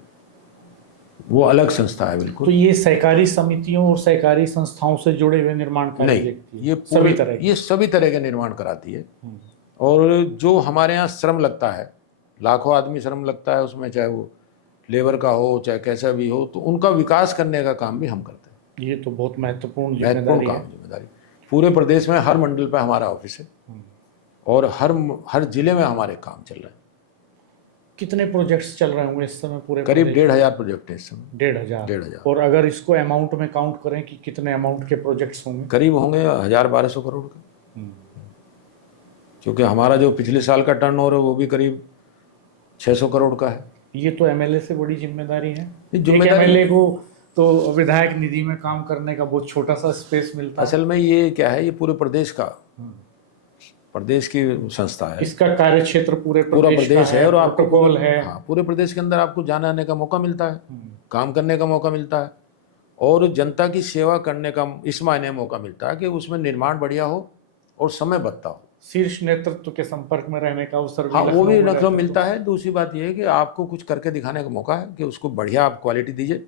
वो अलग संस्था है बिल्कुल। तो ये सहकारी समितियों और सहकारी संस्थाओं से जुड़े हुए निर्माण कार्य देखती है? ये सभी तरह के निर्माण कराती है। और जो हमारे यहाँ श्रम लगता है, लाखों आदमी श्रम लगता है उसमें, चाहे वो लेबर का हो चाहे कैसा भी हो, तो उनका विकास करने का काम भी हम करते हैं। ये तो बहुत महत्वपूर्ण जिम्मेदारी। पूरे प्रदेश में हर मंडल पर हमारा ऑफिस है और हर जिले में हमारे काम चल रहे हैं। कितने प्रोजेक्ट्स चल रहे होंगे इस समय पूरे? करीब 1,500 प्रोजेक्ट है इस समय। 1,500। और अगर इसको अमाउंट में काउंट करें कि कितने अमाउंट के प्रोजेक्ट्स होंगे? करीब होंगे 1,000-1,200 करोड़ का। क्योंकि हमारा जो पिछले साल का टर्नओवर है वो भी करीब 600 करोड़ का है। ये तो एमएलए से बड़ी जिम्मेदारी है। जिम्मेदारी एमएलए को तो विधायक निधि में काम करने का बहुत छोटा सा स्पेस मिलता है। असल में ये क्या है, ये पूरे प्रदेश का, प्रदेश की संस्था है, इसका कार्य क्षेत्र पूरा प्रदेश है और आपको प्रोटोकॉल है। हाँ, पूरे प्रदेश के अंदर आपको जाने आने का मौका मिलता है, काम करने का मौका मिलता है और जनता की सेवा करने का इस मायने में मौका मिलता है कि उसमें निर्माण बढ़िया हो और समय बदता हो। शीर्ष नेतृत्व के संपर्क में रहने का अवसर हाँ, वो भी लखनऊ मिलता है। दूसरी बात यह है कि आपको कुछ करके दिखाने का मौका है कि उसको बढ़िया आप क्वालिटी दीजिए।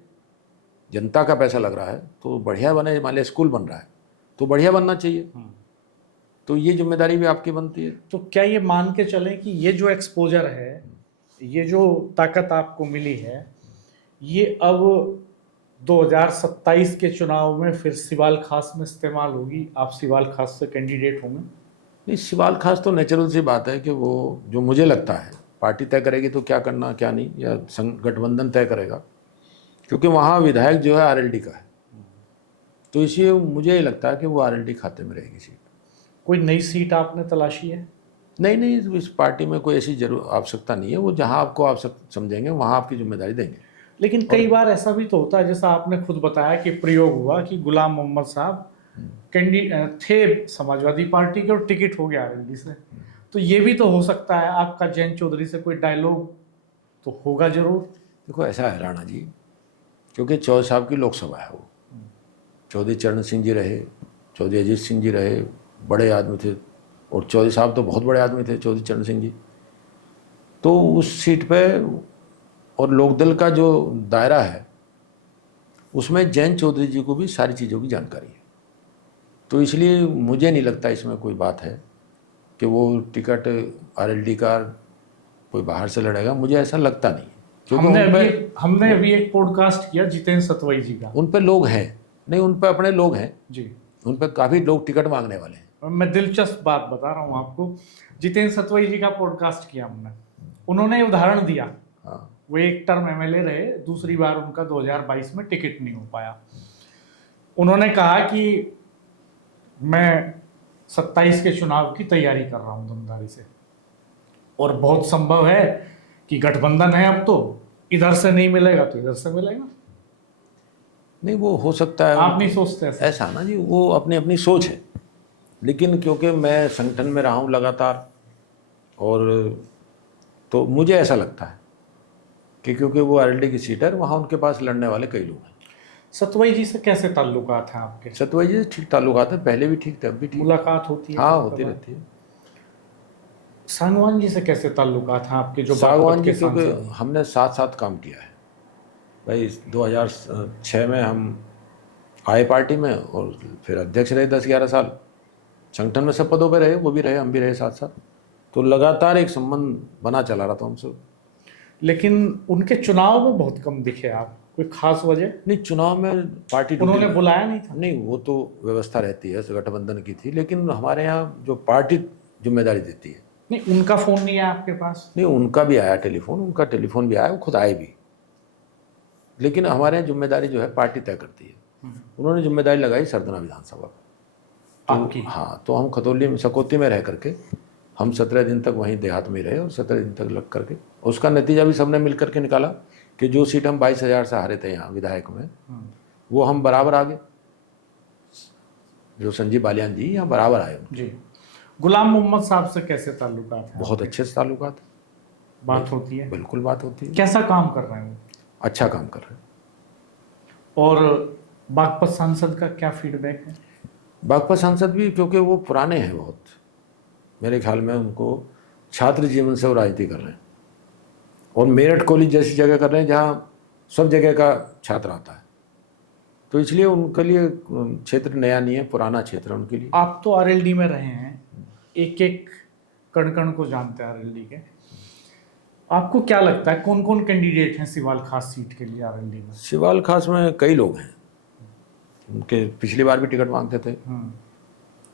जनता का पैसा लग रहा है तो बढ़िया बने। मान लिया स्कूल बन रहा है तो बढ़िया बनना चाहिए, तो ये जिम्मेदारी भी आपकी बनती है। तो क्या ये मान के चलें कि ये जो एक्सपोजर है, ये जो ताकत आपको मिली है, ये अब 2027 के चुनाव में फिर सिवाल खास में इस्तेमाल होगी? आप सिवाल खास से कैंडिडेट होंगे? नहीं, सिवाल खास तो नेचुरल सी बात है कि वो जो मुझे लगता है पार्टी तय करेगी तो क्या करना क्या नहीं, या गठबंधन तय करेगा, क्योंकि वहाँ विधायक जो है आरएलडी का है, तो इसलिए मुझे ये लगता है कि वो आरएलडी खाते में रहेगी सीट। कोई नई सीट आपने तलाशी है? नहीं, इस पार्टी में कोई ऐसी जरूर आवश्यकता नहीं है। वो जहाँ आपको आवश्यक समझेंगे वहाँ आपकी जिम्मेदारी देंगे। लेकिन कई बार ऐसा भी तो होता है, जैसा आपने खुद बताया कि प्रयोग हुआ कि गुलाम मोहम्मद साहब थे समाजवादी पार्टी के और टिकट हो गया आरएलडी से, तो ये भी तो हो सकता है आपका जयंत चौधरी से कोई डायलॉग तो होगा जरूर। देखो ऐसा है राणा जी, क्योंकि चौधरी साहब की लोकसभा है, वो चौधरी चरण सिंह जी रहे, चौधरी अजीत सिंह जी रहे, बड़े आदमी थे, और चौधरी साहब तो बहुत बड़े आदमी थे, चौधरी चरण सिंह जी। तो उस सीट पे और लोकदल का जो दायरा है उसमें जयंत चौधरी जी को भी सारी चीज़ों की जानकारी है, तो इसलिए मुझे नहीं लगता इसमें कोई बात है कि वो टिकट आरएलडी का कोई बाहर से लड़ेगा। मुझे ऐसा लगता नहीं, क्योंकि हमने अभी एक पॉडकास्ट किया जितेंद्र सतवई जी का। उन पे लोग हैं, नहीं उन पे अपने लोग हैं जी, उन पे काफ़ी लोग टिकट मांगने वाले हैं। मैं दिलचस्प बात बता रहा हूँ आपको। जितेंद्र सतवई जी का पॉडकास्ट किया हमने, उन्होंने उदाहरण दिया। हाँ, वो एक टर्म एमएलए रहे, दूसरी बार उनका 2022 में टिकट नहीं हो पाया। उन्होंने कहा कि मैं 27 के चुनाव की तैयारी कर रहा हूँ दमदारी से, और बहुत संभव है कि गठबंधन है, अब तो इधर से नहीं मिलेगा तो इधर से मिलेगा। नहीं वो हो सकता है, आप नहीं सोचते ऐसा ना जी, वो अपनी अपनी सोच है। लेकिन क्योंकि मैं संगठन में रहा हूँ लगातार, और तो मुझे ऐसा लगता है कि क्योंकि वो आरएलडी की सीट है, वहाँ उनके पास लड़ने वाले कई लोग हैं। सतवई जी से कैसे ताल्लुकात हैं आपके? सतवई जी से ठीक ताल्लुकात है, पहले भी ठीक थे, अब भी ठीक। मुलाकात होती है? हाँ, होती रहती है। सांगवान जी से कैसे ताल्लुकात हैं आपके? जो सांगवान जी, क्योंकि हमने साथ साथ काम किया है भाई। 2006 में हम आए पार्टी में, और फिर अध्यक्ष रहे 10-11 साल, संगठन में सब पदों पे रहे, वो भी रहे, हम भी रहे साथ साथ, तो लगातार एक संबंध बना चला रहा था हमसे। लेकिन उनके चुनाव में बहुत कम दिखे आप, कोई खास वजह? नहीं, चुनाव में पार्टी उन्होंने बुलाया नहीं था? नहीं, वो तो व्यवस्था रहती है, गठबंधन की थी, लेकिन हमारे यहाँ जो पार्टी जिम्मेदारी देती है। नहीं, उनका फ़ोन नहीं आया आपके पास? नहीं, उनका भी आया टेलीफोन, उनका टेलीफोन भी आया, वो खुद आए भी, लेकिन हमारे यहाँ जिम्मेदारी जो है पार्टी तय करती है। उन्होंने जिम्मेदारी लगाई सरदना विधानसभा पर आपकी? हाँ, तो हम खतौली में सकोती में रह करके हम 17 दिन तक वहीं देहात में रहे, और 17 दिन तक लग करके उसका नतीजा भी सबने मिल करके निकाला कि जो सीट हम 22,000 से हारे थे यहाँ विधायक में, वो हम बराबर आ गए। जो संजीव बालियान जी यहाँ बराबर आए जी। गुलाम मोहम्मद साहब से कैसे ताल्लुकात है? बहुत अच्छे से ताल्लुकात है, बात होती है? बिल्कुल बात होती है। कैसा काम कर रहे हैं वो? अच्छा काम कर रहे हैं। और बागपत सांसद का क्या फीडबैक है? बागपत सांसद भी, क्योंकि वो पुराने हैं बहुत, मेरे ख्याल में उनको छात्र जीवन से वो राजनीति कर रहे हैं, और मेरठ कॉलेज जैसी जगह कर रहे हैं जहाँ सब जगह का छात्र आता है, तो इसलिए उनके लिए क्षेत्र नया नहीं है, पुराना क्षेत्र है उनके लिए। आप तो आरएलडी में रहे हैं, एक एक कण कण को जानते हैं आरएलडी के, आपको क्या लगता है कौन कौन कैंडिडेट हैं सिवाल खास सीट के लिए आरएलडी में? सिवाल खास में कई लोग हैं, उनके पिछली बार भी टिकट मांगते थे।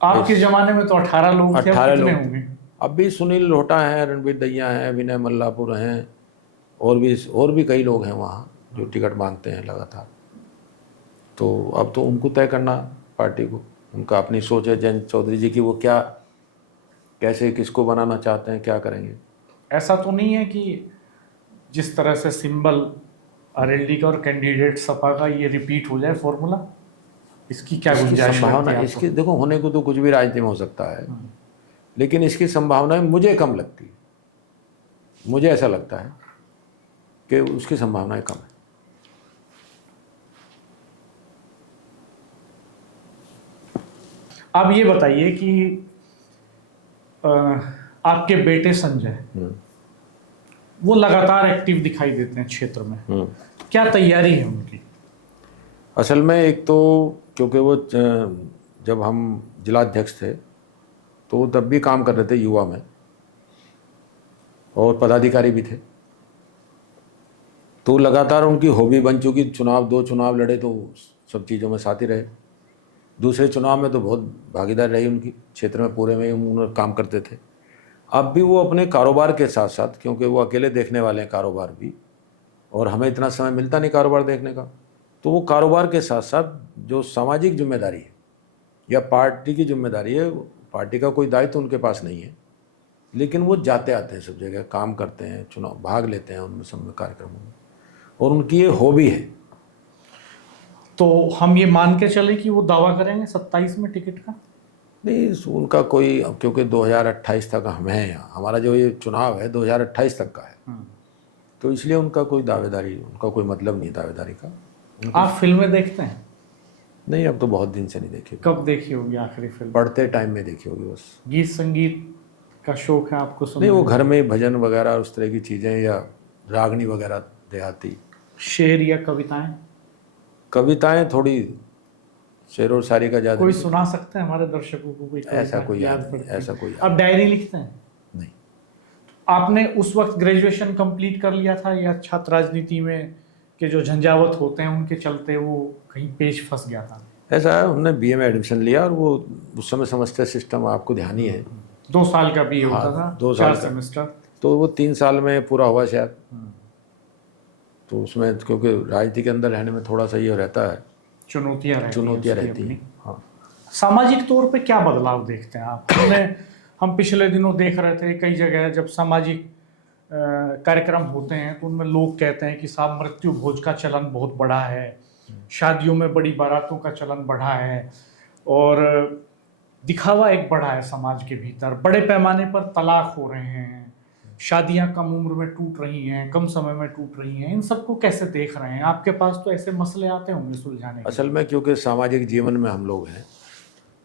आपके ज़माने में तो 18 लोग थे, 18 कितने लोग होंगे? अब भी सुनील लोहटा हैं, रणबीर दहिया हैं, विनय मल्लापुर हैं, और भी कई लोग हैं वहाँ जो टिकट मांगते हैं लगातार। तो अब तो उनको तय करना पार्टी को, उनका अपनी सोच है जयंत चौधरी जी की, वो क्या कैसे किसको बनाना चाहते हैं, क्या करेंगे। ऐसा तो नहीं है कि जिस तरह से सिंबल आरएलडी का और कैंडिडेट सपा का ये रिपीट हो जाए फॉर्मूला, इसकी क्या इसकी गुंजाइश संभावना, लगती है इसकी आपको? देखो, होने को तो कुछ भी राजनीति में हो सकता है, लेकिन इसकी संभावना मुझे कम लगती है। मुझे ऐसा लगता है कि उसकी संभावनाएं कम है। आप ये बताइए कि आपके बेटे संजय वो लगातार एक्टिव दिखाई देते हैं क्षेत्र में, क्या तैयारी है उनकी? असल में एक तो क्योंकि वो जब हम जिलाध्यक्ष थे तो तब भी काम कर रहे थे युवा में, और पदाधिकारी भी थे, तो लगातार उनकी हॉबी बन चुकी। चुनाव 2 चुनाव लड़े तो सब चीज़ों में साथ ही रहे। दूसरे चुनाव में तो बहुत भागीदारी रही उनकी, क्षेत्र में पूरे में उन्होंने काम करते थे। अब भी वो अपने कारोबार के साथ साथ, क्योंकि वो अकेले देखने वाले हैं कारोबार भी, और हमें इतना समय मिलता नहीं कारोबार देखने का, तो वो कारोबार के साथ साथ जो सामाजिक जिम्मेदारी है या पार्टी की जिम्मेदारी है, पार्टी का कोई दायित्व उनके पास नहीं है, लेकिन वो जाते आते हैं सब जगह, काम करते हैं, चुनाव भाग लेते हैं उनमें सब में कार्यक्रमों में, और उनकी ये हॉबी है। तो हम ये मान के चले कि वो दावा करेंगे 27 में टिकट का? नहीं, उनका कोई, क्योंकि 2028 तक हम हैं यहाँ, हमारा जो ये चुनाव है 2028 तक का है, तो इसलिए उनका कोई दावेदारी, उनका कोई मतलब नहीं दावेदारी का। आप फिल्में देखते हैं? नहीं, अब तो बहुत दिन से नहीं देखी। कब देखी होगी आखिरी फिल्म? पढ़ते टाइम में देखी होगी बस। गीत संगीत का शौक है आपको सुनने? नहीं, वो घर में भजन वगैरह उस तरह की चीज़ें, या रागनी वगैरह देहाती। शेर या कविताएं? कविताएं थोड़ी, शेर और शायरी का ज़्यादा। कोई सुना सकते हैं हमारे दर्शकों को कोई कविता? ऐसा कोई याद याद, पड़ती है? ऐसा कोई आप डायरी लिखते हैं? नहीं। आपने उस वक्त ग्रेजुएशन कंप्लीट कर लिया था, या छात्र राजनीति में के जो झंझावत होते हैं उनके चलते वो कहीं पेच फंस गया था? ऐसा है, हमने बीए में एडमिशन लिया, और वो उस समय सेमेस्टर सिस्टम आपको ध्यान ही है, 2 साल का बीए होता था, 2 साल 4 सेमेस्टर, तो वो 3 साल में पूरा हुआ शायद। तो उसमें क्योंकि राजनीति के अंदर रहने में थोड़ा सा ये रहता है, चुनौतियाँ रहती हैं। हाँ। सामाजिक तौर पे क्या बदलाव देखते हैं आप? हम पिछले दिनों देख रहे थे कई जगह जब सामाजिक कार्यक्रम होते हैं तो उनमें लोग कहते हैं कि साहब मृत्यु भोज का चलन बहुत बढ़ा है, शादियों में बड़ी बारातों का चलन बढ़ा है, और दिखावा एक बढ़ा है समाज के भीतर, बड़े पैमाने पर तलाक हो रहे हैं, शादियां कम उम्र में टूट रही हैं, कम समय में टूट रही हैं। इन सबको कैसे देख रहे हैं? आपके पास तो ऐसे मसले आते होंगे सुलझाने के। असल में क्योंकि सामाजिक जीवन में हम लोग हैं,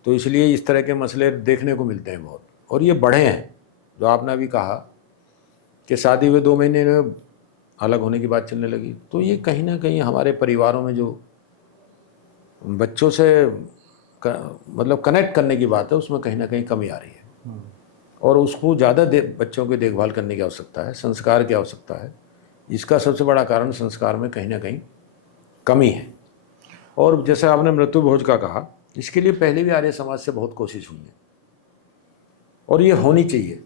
तो इसलिए इस तरह के मसले देखने को मिलते हैं बहुत, और ये बढ़े हैं। जो आपने अभी कहा कि शादी हुए 2 महीने में अलग होने की बात चलने लगी, तो ये कहीं ना कहीं हमारे परिवारों में जो बच्चों से मतलब कनेक्ट करने की बात है, उसमें कहीं ना कहीं कमी आ रही है, और उसको ज़्यादा बच्चों की देखभाल करने की आवश्यकता है, संस्कार की आवश्यकता है। इसका सबसे बड़ा कारण संस्कार में कहीं ना कहीं कमी है। और जैसे आपने मृत्यु भोज का कहा, इसके लिए पहले भी आर्य समाज से बहुत कोशिश हुई है, और ये होनी चाहिए,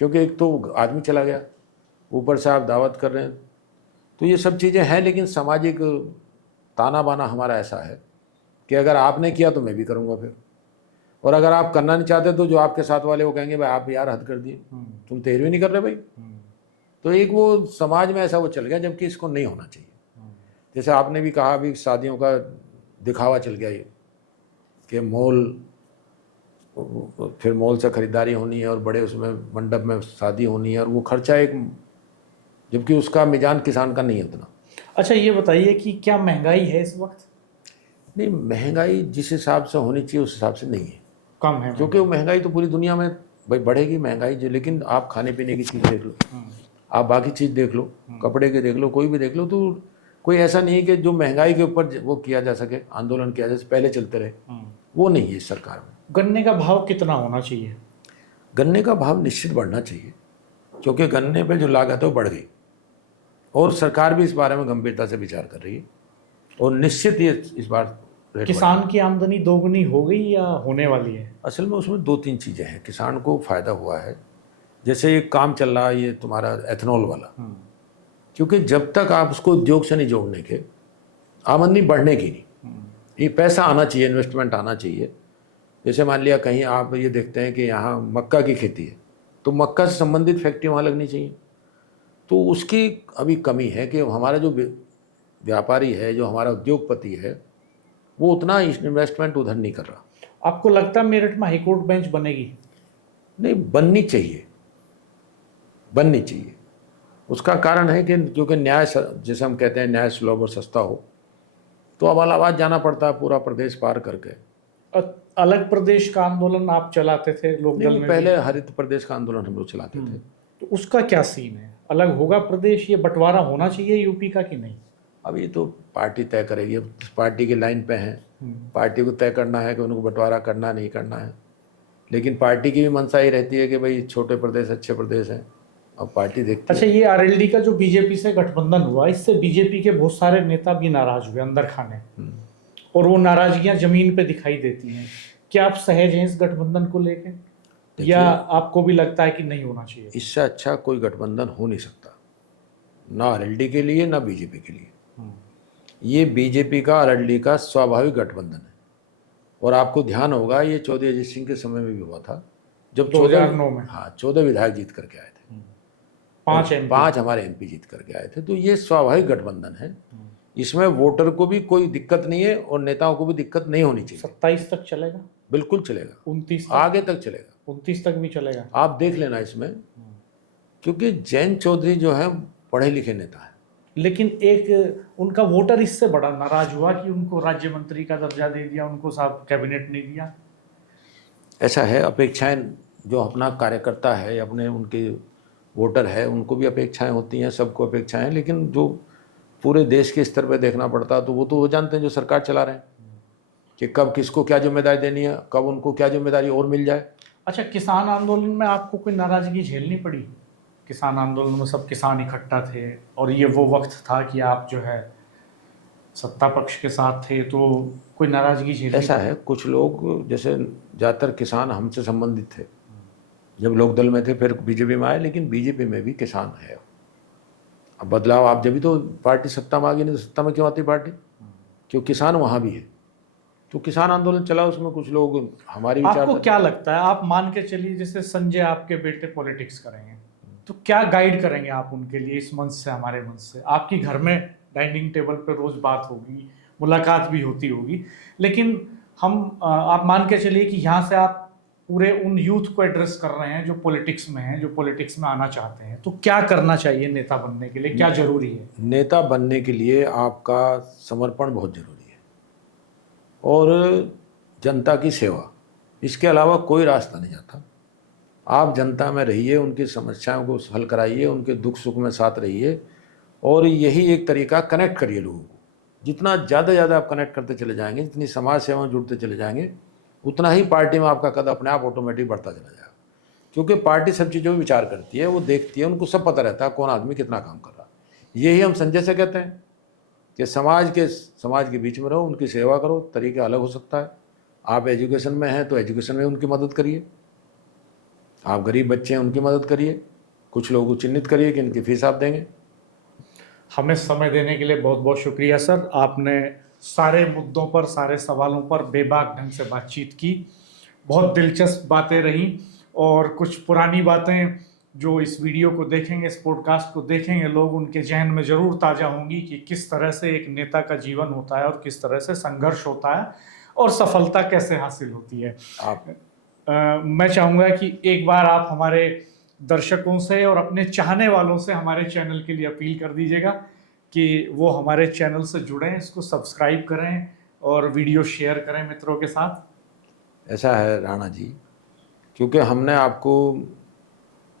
क्योंकि एक तो आदमी चला गया, ऊपर से आप दावत कर रहे हैं, तो ये सब चीज़ें हैं। लेकिन सामाजिक ताना बाना हमारा ऐसा है कि अगर आपने किया तो मैं भी करूँगा फिर, और अगर आप करना नहीं चाहते तो जो आपके साथ वाले वो कहेंगे भाई आप यार हद कर दिए, तुम तो भी नहीं कर रहे भाई। तो एक वो समाज में ऐसा वो चल गया, जबकि इसको नहीं होना चाहिए। जैसे आपने भी कहा, अभी शादियों का दिखावा चल गया, ये कि मॉल, फिर मॉल से ख़रीदारी होनी है और बड़े उसमें मंडप में शादी होनी है, और वो खर्चा एक, जबकि उसका मिजान किसान का नहीं है उतना। अच्छा ये बताइए कि क्या महंगाई है इस वक्त? नहीं, महंगाई जिस हिसाब से होनी चाहिए उस हिसाब से नहीं है, कम है, क्योंकि वो महंगाई तो पूरी दुनिया में भाई बढ़ेगी महंगाई जो, लेकिन आप खाने पीने की चीज़ देख लो, आप बाकी चीज़ देख लो, कपड़े के देख लो, कोई भी देख लो, तो कोई ऐसा नहीं है कि जो महंगाई के ऊपर वो किया जा सके, आंदोलन किया जैसे पहले चलते रहे, वो नहीं है इस सरकार में। गन्ने का भाव कितना होना चाहिए? गन्ने का भाव निश्चित बढ़ना चाहिए, क्योंकि गन्ने पे जो लागत है वो बढ़ गई, और सरकार भी इस बारे में गंभीरता से विचार कर रही है, और निश्चित ये इस बार किसान की आमदनी दोगुनी हो गई या होने वाली है? असल में उसमें 2-3 चीज़ें हैं। किसान को फ़ायदा हुआ है, जैसे ये काम चल रहा है ये तुम्हारा एथेनॉल वाला, क्योंकि जब तक आप उसको उद्योग से नहीं जोड़ने के, आमदनी बढ़ने की नहीं, ये पैसा आना चाहिए, इन्वेस्टमेंट आना चाहिए। जैसे मान लिया कहीं आप ये देखते हैं कि यहाँ मक्का की खेती है, तो मक्का से संबंधित फैक्ट्री वहाँ लगनी चाहिए। तो उसकी अभी कमी है कि हमारा जो व्यापारी है, जो हमारा उद्योगपति है, वो उतना इन्वेस्टमेंट उधर नहीं कर रहा। आपको लगता है मेरठ में हाईकोर्ट बेंच बनेगी? नहीं, बननी चाहिए, बननी चाहिए। उसका कारण है कि क्योंकि न्याय, जैसे हम कहते हैं न्याय सुलभ और सस्ता हो, तो अब इलाहाबाद जाना पड़ता है पूरा प्रदेश पार करके। अलग प्रदेश का आंदोलन आप चलाते थे लोकदल में? पहले हरित प्रदेश का आंदोलन हम लोग चलाते थे। तो उसका क्या सीन है? अलग होगा प्रदेश, ये बंटवारा होना चाहिए यूपी का कि नहीं? अब ये तो पार्टी तय करेगी, पार्टी की लाइन पे हैं, पार्टी को तय करना है कि उनको बंटवारा करना नहीं करना है। लेकिन पार्टी की भी मंशा ही रहती है कि भाई छोटे प्रदेश अच्छे प्रदेश हैं, अब पार्टी देखती है। अच्छा, ये आरएलडी का जो बीजेपी से गठबंधन हुआ, इससे बीजेपी के बहुत सारे नेता भी नाराज हुए अंदर खाने, और वो नाराजगियां जमीन पे दिखाई देती हैं। क्या आप सहज हैं इस गठबंधन को लेकर, या आपको भी लगता है कि नहीं होना चाहिए? इससे अच्छा कोई गठबंधन हो नहीं सकता, ना आरएलडी के लिए ना बीजेपी के लिए। ये बीजेपी का आरएलडी का स्वाभाविक गठबंधन है। और आपको ध्यान होगा ये चौधरी अजीत सिंह के समय में भी हुआ था, जब 2009 में। हाँ, 14 विधायक जीत करके आए थे, 5 हमारे एमपी जीत करके आए थे। तो ये स्वाभाविक गठबंधन है, इसमें वोटर को भी कोई दिक्कत नहीं है और नेताओं को भी दिक्कत नहीं होनी चाहिए। 27 तक चलेगा? बिल्कुल चलेगा, 29 आगे तक चलेगा, 29 तक भी चलेगा। आप देख लेना इसमें, क्योंकि जयंत चौधरी जो है पढ़े लिखे नेता है। लेकिन एक उनका वोटर इससे बड़ा नाराज हुआ कि उनको राज्य मंत्री का दर्जा दे दिया, उनको साहब कैबिनेट नहीं दिया। ऐसा है, अपेक्षाएं, जो अपना कार्यकर्ता है, अपने उनके वोटर है, उनको भी अपेक्षाएं होती हैं, सबको अपेक्षाएं, लेकिन जो पूरे देश के स्तर पर देखना पड़ता है तो वो जानते हैं जो सरकार चला रहे हैं कि कब किसको क्या जिम्मेदारी देनी है, कब उनको क्या जिम्मेदारी और मिल जाए। अच्छा, किसान आंदोलन में आपको कोई नाराजगी झेलनी पड़ी? किसान आंदोलन में सब किसान इकट्ठा थे और ये वो वक्त था कि आप जो है सत्ता पक्ष के साथ थे, तो कोई नाराजगी झेलनी? ऐसा है, कुछ लोग जैसे ज़्यादातर किसान हमसे संबंधित थे जब लोकदल में थे, फिर बीजेपी में आए, लेकिन बीजेपी में भी किसान है। अब बदलाव आप जब भी तो पार्टी सत्ता में आ गई, नहीं तो सत्ता में क्यों आती पार्टी? क्यों किसान वहाँ भी है, तो किसान आंदोलन चला, उसमें कुछ लोग हमारी विचार। आपको क्या लगता है, आप मान के चलिए जैसे संजय आपके बेटे पॉलिटिक्स करेंगे, तो क्या गाइड करेंगे आप उनके लिए इस मंच से, हमारे मंच से? आपकी घर में डाइनिंग टेबल पर रोज बात होगी, मुलाकात भी होती होगी, लेकिन हम आप मान के चलिए कि यहाँ से आप पूरे उन यूथ को एड्रेस कर रहे हैं जो पॉलिटिक्स में हैं, जो पॉलिटिक्स में आना चाहते हैं, तो क्या करना चाहिए नेता बनने के लिए, क्या जरूरी है? नेता बनने के लिए आपका समर्पण बहुत जरूरी है और जनता की सेवा, इसके अलावा कोई रास्ता नहीं जाता। आप जनता में रहिए, उनकी समस्याओं को हल कराइए, उनके दुख सुख में साथ रहिए, और यही एक तरीका, कनेक्ट करिए लोगों को। जितना ज़्यादा आप कनेक्ट करते चले जाएंगे, जितनी समाज सेवा में जुड़ते चले जाएंगे, उतना ही पार्टी में आपका कद अपने आप ऑटोमेटिक बढ़ता चला जाएगा। क्योंकि पार्टी सब चीज़ों में विचार करती है, वो देखती है, उनको सब पता रहता है कौन आदमी कितना काम कर रहा है। यही हम संजय से कहते हैं कि समाज के बीच में रहो, उनकी सेवा करो। तरीका अलग हो सकता है, आप एजुकेशन में हैं तो एजुकेशन में उनकी मदद करिए, आप गरीब बच्चे हैं उनकी मदद करिए, कुछ लोगों को चिन्हित करिए कि इनकी फीस आप देंगे। हमें समय देने के लिए बहुत बहुत शुक्रिया सर। आपने सारे मुद्दों पर, सारे सवालों पर बेबाक ढंग से बातचीत की, बहुत दिलचस्प बातें रहीं, और कुछ पुरानी बातें जो इस वीडियो को देखेंगे, इस पॉडकास्ट को देखेंगे लोग, उनके जहन में ज़रूर ताज़ा होंगी कि किस तरह से एक नेता का जीवन होता है और किस तरह से संघर्ष होता है और सफलता कैसे हासिल होती है। मैं चाहूँगा कि एक बार आप हमारे दर्शकों से और अपने चाहने वालों से हमारे चैनल के लिए अपील कर दीजिएगा कि वो हमारे चैनल से जुड़ें, इसको सब्सक्राइब करें और वीडियो शेयर करें मित्रों के साथ। ऐसा है राणा जी, क्योंकि हमने आपको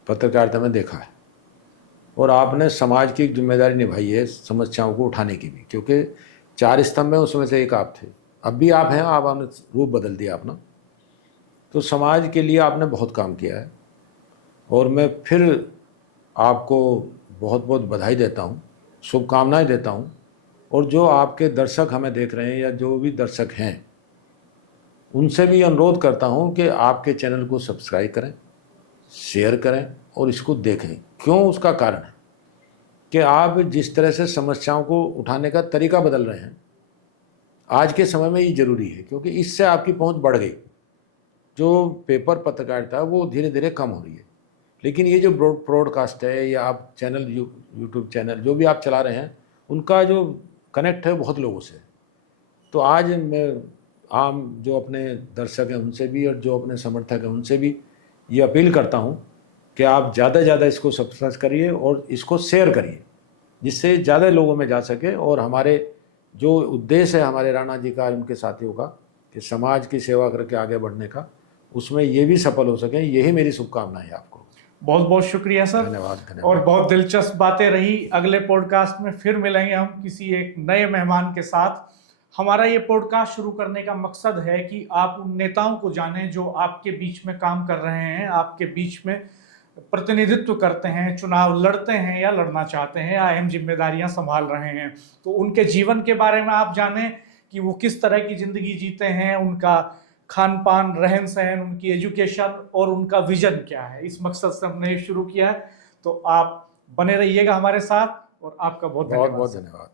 पत्रकारिता में देखा है और आपने समाज की एक जिम्मेदारी निभाई है समस्याओं को उठाने की भी, क्योंकि 4 स्तंभ में उसमें से एक आप थे, अब भी आप हैं, आपने रूप बदल दिया अपना। तो समाज के लिए आपने बहुत काम किया है और मैं फिर आपको बहुत बहुत बधाई देता हूँ, शुभकामनाएं देता हूँ। और जो आपके दर्शक हमें देख रहे हैं या जो भी दर्शक हैं, उनसे भी अनुरोध करता हूँ कि आपके चैनल को सब्सक्राइब करें, शेयर करें और इसको देखें। क्यों? उसका कारण है कि आप जिस तरह से समस्याओं को उठाने का तरीका बदल रहे हैं, आज के समय में ये ज़रूरी है, क्योंकि इससे आपकी पहुँच बढ़ गई। जो पेपर पत्रकारिता वो धीरे धीरे कम हो रही है। लेकिन ये जो ब्रॉडकास्ट है या आप चैनल यूट्यूब चैनल जो भी आप चला रहे हैं, उनका जो कनेक्ट है बहुत लोगों से। तो आज मैं आम जो अपने दर्शक हैं उनसे भी और जो अपने समर्थक हैं उनसे भी ये अपील करता हूँ कि आप ज़्यादा से ज़्यादा इसको सब्सक्राइब करिए और इसको शेयर करिए, जिससे ज़्यादा लोगों में जा सके। और हमारे जो उद्देश्य है हमारे राणा जी का, उनके साथियों का, कि समाज की सेवा करके आगे बढ़ने का, उसमें ये भी सफल हो सकें। यही मेरी शुभकामनाएं आपको। बहुत बहुत शुक्रिया सर। धन्यवाद। और बहुत दिलचस्प बातें रही। अगले पॉडकास्ट में फिर मिलेंगे हम किसी एक नए मेहमान के साथ। हमारा ये पॉडकास्ट शुरू करने का मकसद है कि आप उन नेताओं को जानें जो आपके बीच में काम कर रहे हैं, आपके बीच में प्रतिनिधित्व करते हैं, चुनाव लड़ते हैं या लड़ना चाहते हैं या अहम जिम्मेदारियां संभाल रहे हैं। तो उनके जीवन के बारे में आप जानें कि वो किस तरह की जिंदगी जीते हैं, उनका खान पान, रहन सहन, उनकी एजुकेशन और उनका विजन क्या है। इस मकसद से हमने ये शुरू किया है। तो आप बने रहिएगा हमारे साथ और आपका बहुत बहुत धन्यवाद।